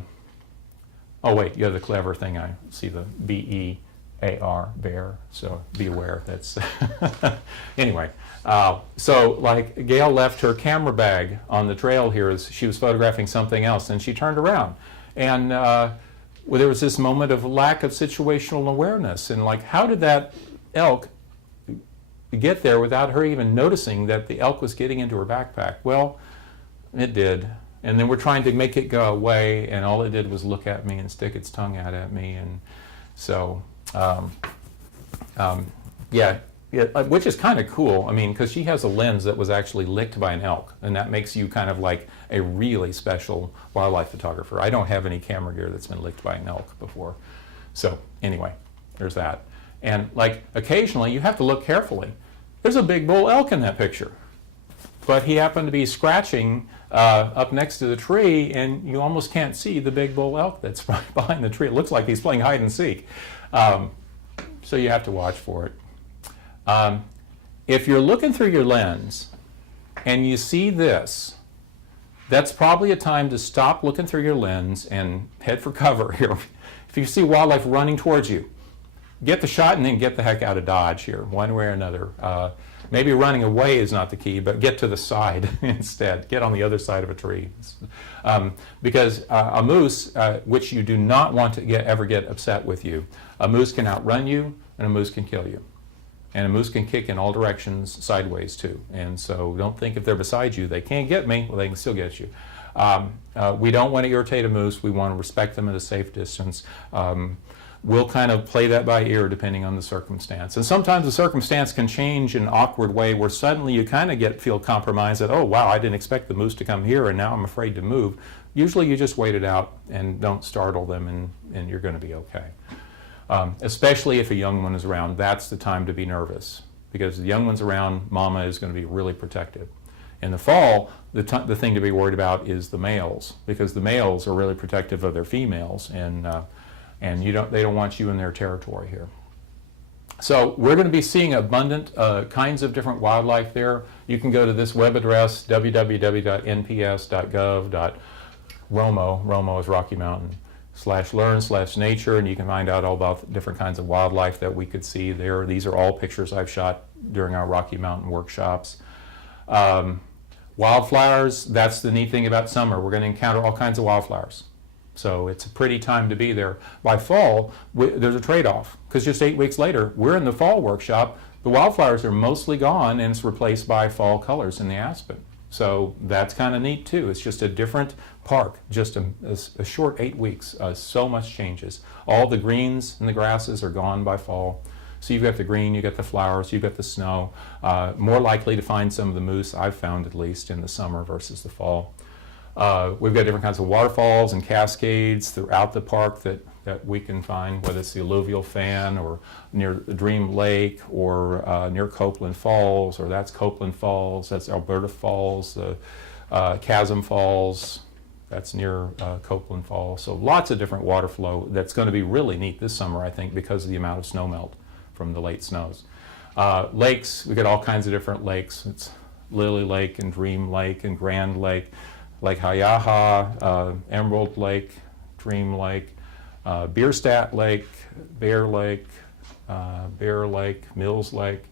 oh wait, you have the clever thing, I see the B-E-A-R, bear, so be aware, that's, anyway. So like Gail left her camera bag on the trail here as she was photographing something else, and she turned around, and well, there was this moment of lack of situational awareness, and like, how did that elk get there without her even noticing that the elk was getting into her backpack? Well, it did. And then we're trying to make it go away, and all it did was look at me and stick its tongue out at me. And so, yeah, which is kind of cool. I mean, because she has a lens that was actually licked by an elk, and that makes you kind of like a really special wildlife photographer. I don't have any camera gear that's been licked by an elk before. So anyway, there's that. And like occasionally you have to look carefully. There's a big bull elk in that picture, but he happened to be scratching up next to the tree, and you almost can't see the big bull elk that's right behind the tree. It looks like he's playing hide and seek. So you have to watch for it. If you're looking through your lens and you see this, that's probably a time to stop looking through your lens and head for cover here. If you see wildlife running towards you, get the shot and then get the heck out of Dodge here, one way or another. Maybe running away is not the key, but get to the side instead. Get on the other side of a tree. Because a moose, which you do not want to ever get upset with you, a moose can outrun you and a moose can kill you. And a moose can kick in all directions sideways too. And so don't think if they're beside you, they can't get me, well, they can still get you. We don't want to irritate a moose. We want to respect them at a safe distance. We'll kind of play that by ear depending on the circumstance. And sometimes the circumstance can change in an awkward way where suddenly you kind of feel compromised that, oh wow, I didn't expect the moose to come here and now I'm afraid to move. Usually you just wait it out and don't startle them, and you're going to be okay. Especially if a young one is around, that's the time to be nervous, because the young one's around, mama is going to be really protective. In the fall, the thing to be worried about is the males, because the males are really protective of their females, and they don't want you in their territory here. So we're going to be seeing abundant kinds of different wildlife there. You can go to this web address, www.nps.gov.romo is Rocky Mountain, /learn/nature, and you can find out all about the different kinds of wildlife that we could see there. These are all pictures I've shot during our Rocky Mountain workshops. Wildflowers, that's the neat thing about summer. We're going to encounter all kinds of wildflowers. So it's a pretty time to be there. By fall, there's a trade-off, because just 8 weeks later, we're in the fall workshop. The wildflowers are mostly gone, and it's replaced by fall colors in the aspen. So that's kind of neat too. It's just a different park, just a short 8 weeks. So much changes. All the greens and the grasses are gone by fall. So you've got the green, you've got the flowers, you've got the snow. More likely to find some of the moose, I've found at least, in the summer versus the fall. We've got different kinds of waterfalls and cascades throughout the park that we can find, whether it's the alluvial fan or near Dream Lake or near Copeland Falls, or that's Copeland Falls, that's Alberta Falls, Chasm Falls, that's near Copeland Falls. So lots of different water flow that's going to be really neat this summer, I think, because of the amount of snow melt from the late snows. Lakes, we got all kinds of different lakes. It's Lily Lake and Dream Lake and Grand Lake, Lake Hayaha, Emerald Lake, Dream Lake, Bierstadt Lake, Bear Lake, Mills Lake.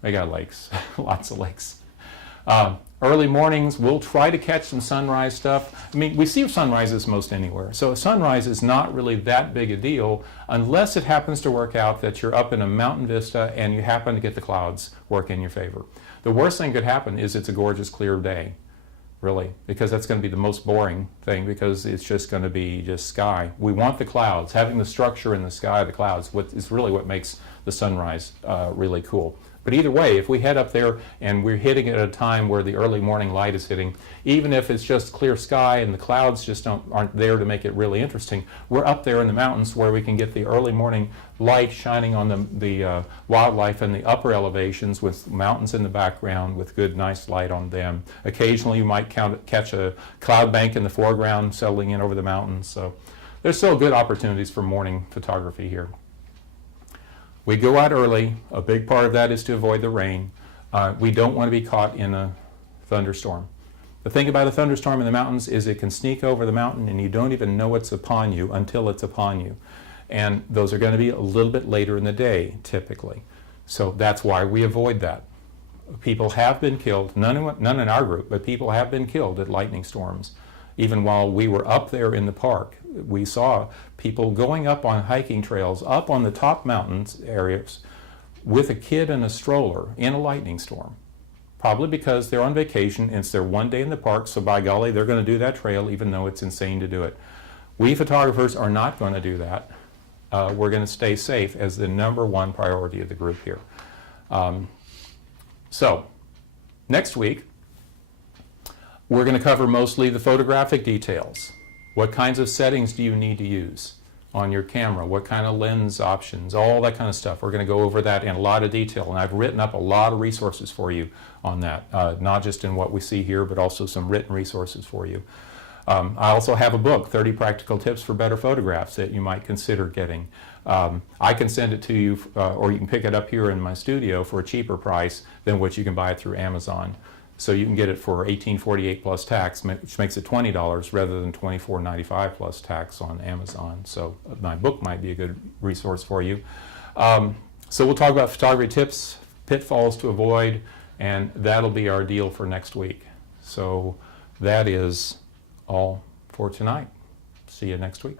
They got lakes, lots of lakes. Early mornings, we'll try to catch some sunrise stuff. I mean, we see sunrises most anywhere. So a sunrise is not really that big a deal unless it happens to work out that you're up in a mountain vista and you happen to get the clouds work in your favor. The worst thing could happen is it's a gorgeous clear day, really, because that's going to be the most boring thing, because it's just going to be just sky. We want the clouds. Having the structure in the sky, the clouds, is really what makes the sunrise really cool. But either way, if we head up there and we're hitting it at a time where the early morning light is hitting, even if it's just clear sky and the clouds just aren't there to make it really interesting, we're up there in the mountains where we can get the early morning light shining on the wildlife in the upper elevations with mountains in the background with good, nice light on them. Occasionally you might catch a cloud bank in the foreground settling in over the mountains. So there's still good opportunities for morning photography here. We go out early. A big part of that is to avoid the rain. We don't want to be caught in a thunderstorm. The thing about a thunderstorm in the mountains is it can sneak over the mountain and you don't even know it's upon you until it's upon you. And those are going to be a little bit later in the day, typically. So that's why we avoid that. People have been killed, none in our group, but people have been killed at lightning storms. Even while we were up there in the park, we saw people going up on hiking trails, up on the top mountains areas, with a kid in a stroller in a lightning storm. Probably because they're on vacation and it's their one day in the park, so by golly, they're going to do that trail even though it's insane to do it. We photographers are not going to do that. We're going to stay safe as the #1 priority of the group here. So, next week, we're going to cover mostly the photographic details. What kinds of settings do you need to use on your camera? What kind of lens options? All that kind of stuff. We're going to go over that in a lot of detail, and I've written up a lot of resources for you on that, not just in what we see here, but also some written resources for you. I also have a book, 30 Practical Tips for Better Photographs, that you might consider getting. I can send it to you, or you can pick it up here in my studio for a cheaper price than what you can buy it through Amazon. So you can get it for $18.48 plus tax, which makes it $20 rather than $24.95 plus tax on Amazon. So my book might be a good resource for you. So we'll talk about photography tips, pitfalls to avoid, and that'll be our deal for next week. So that is all for tonight. See you next week.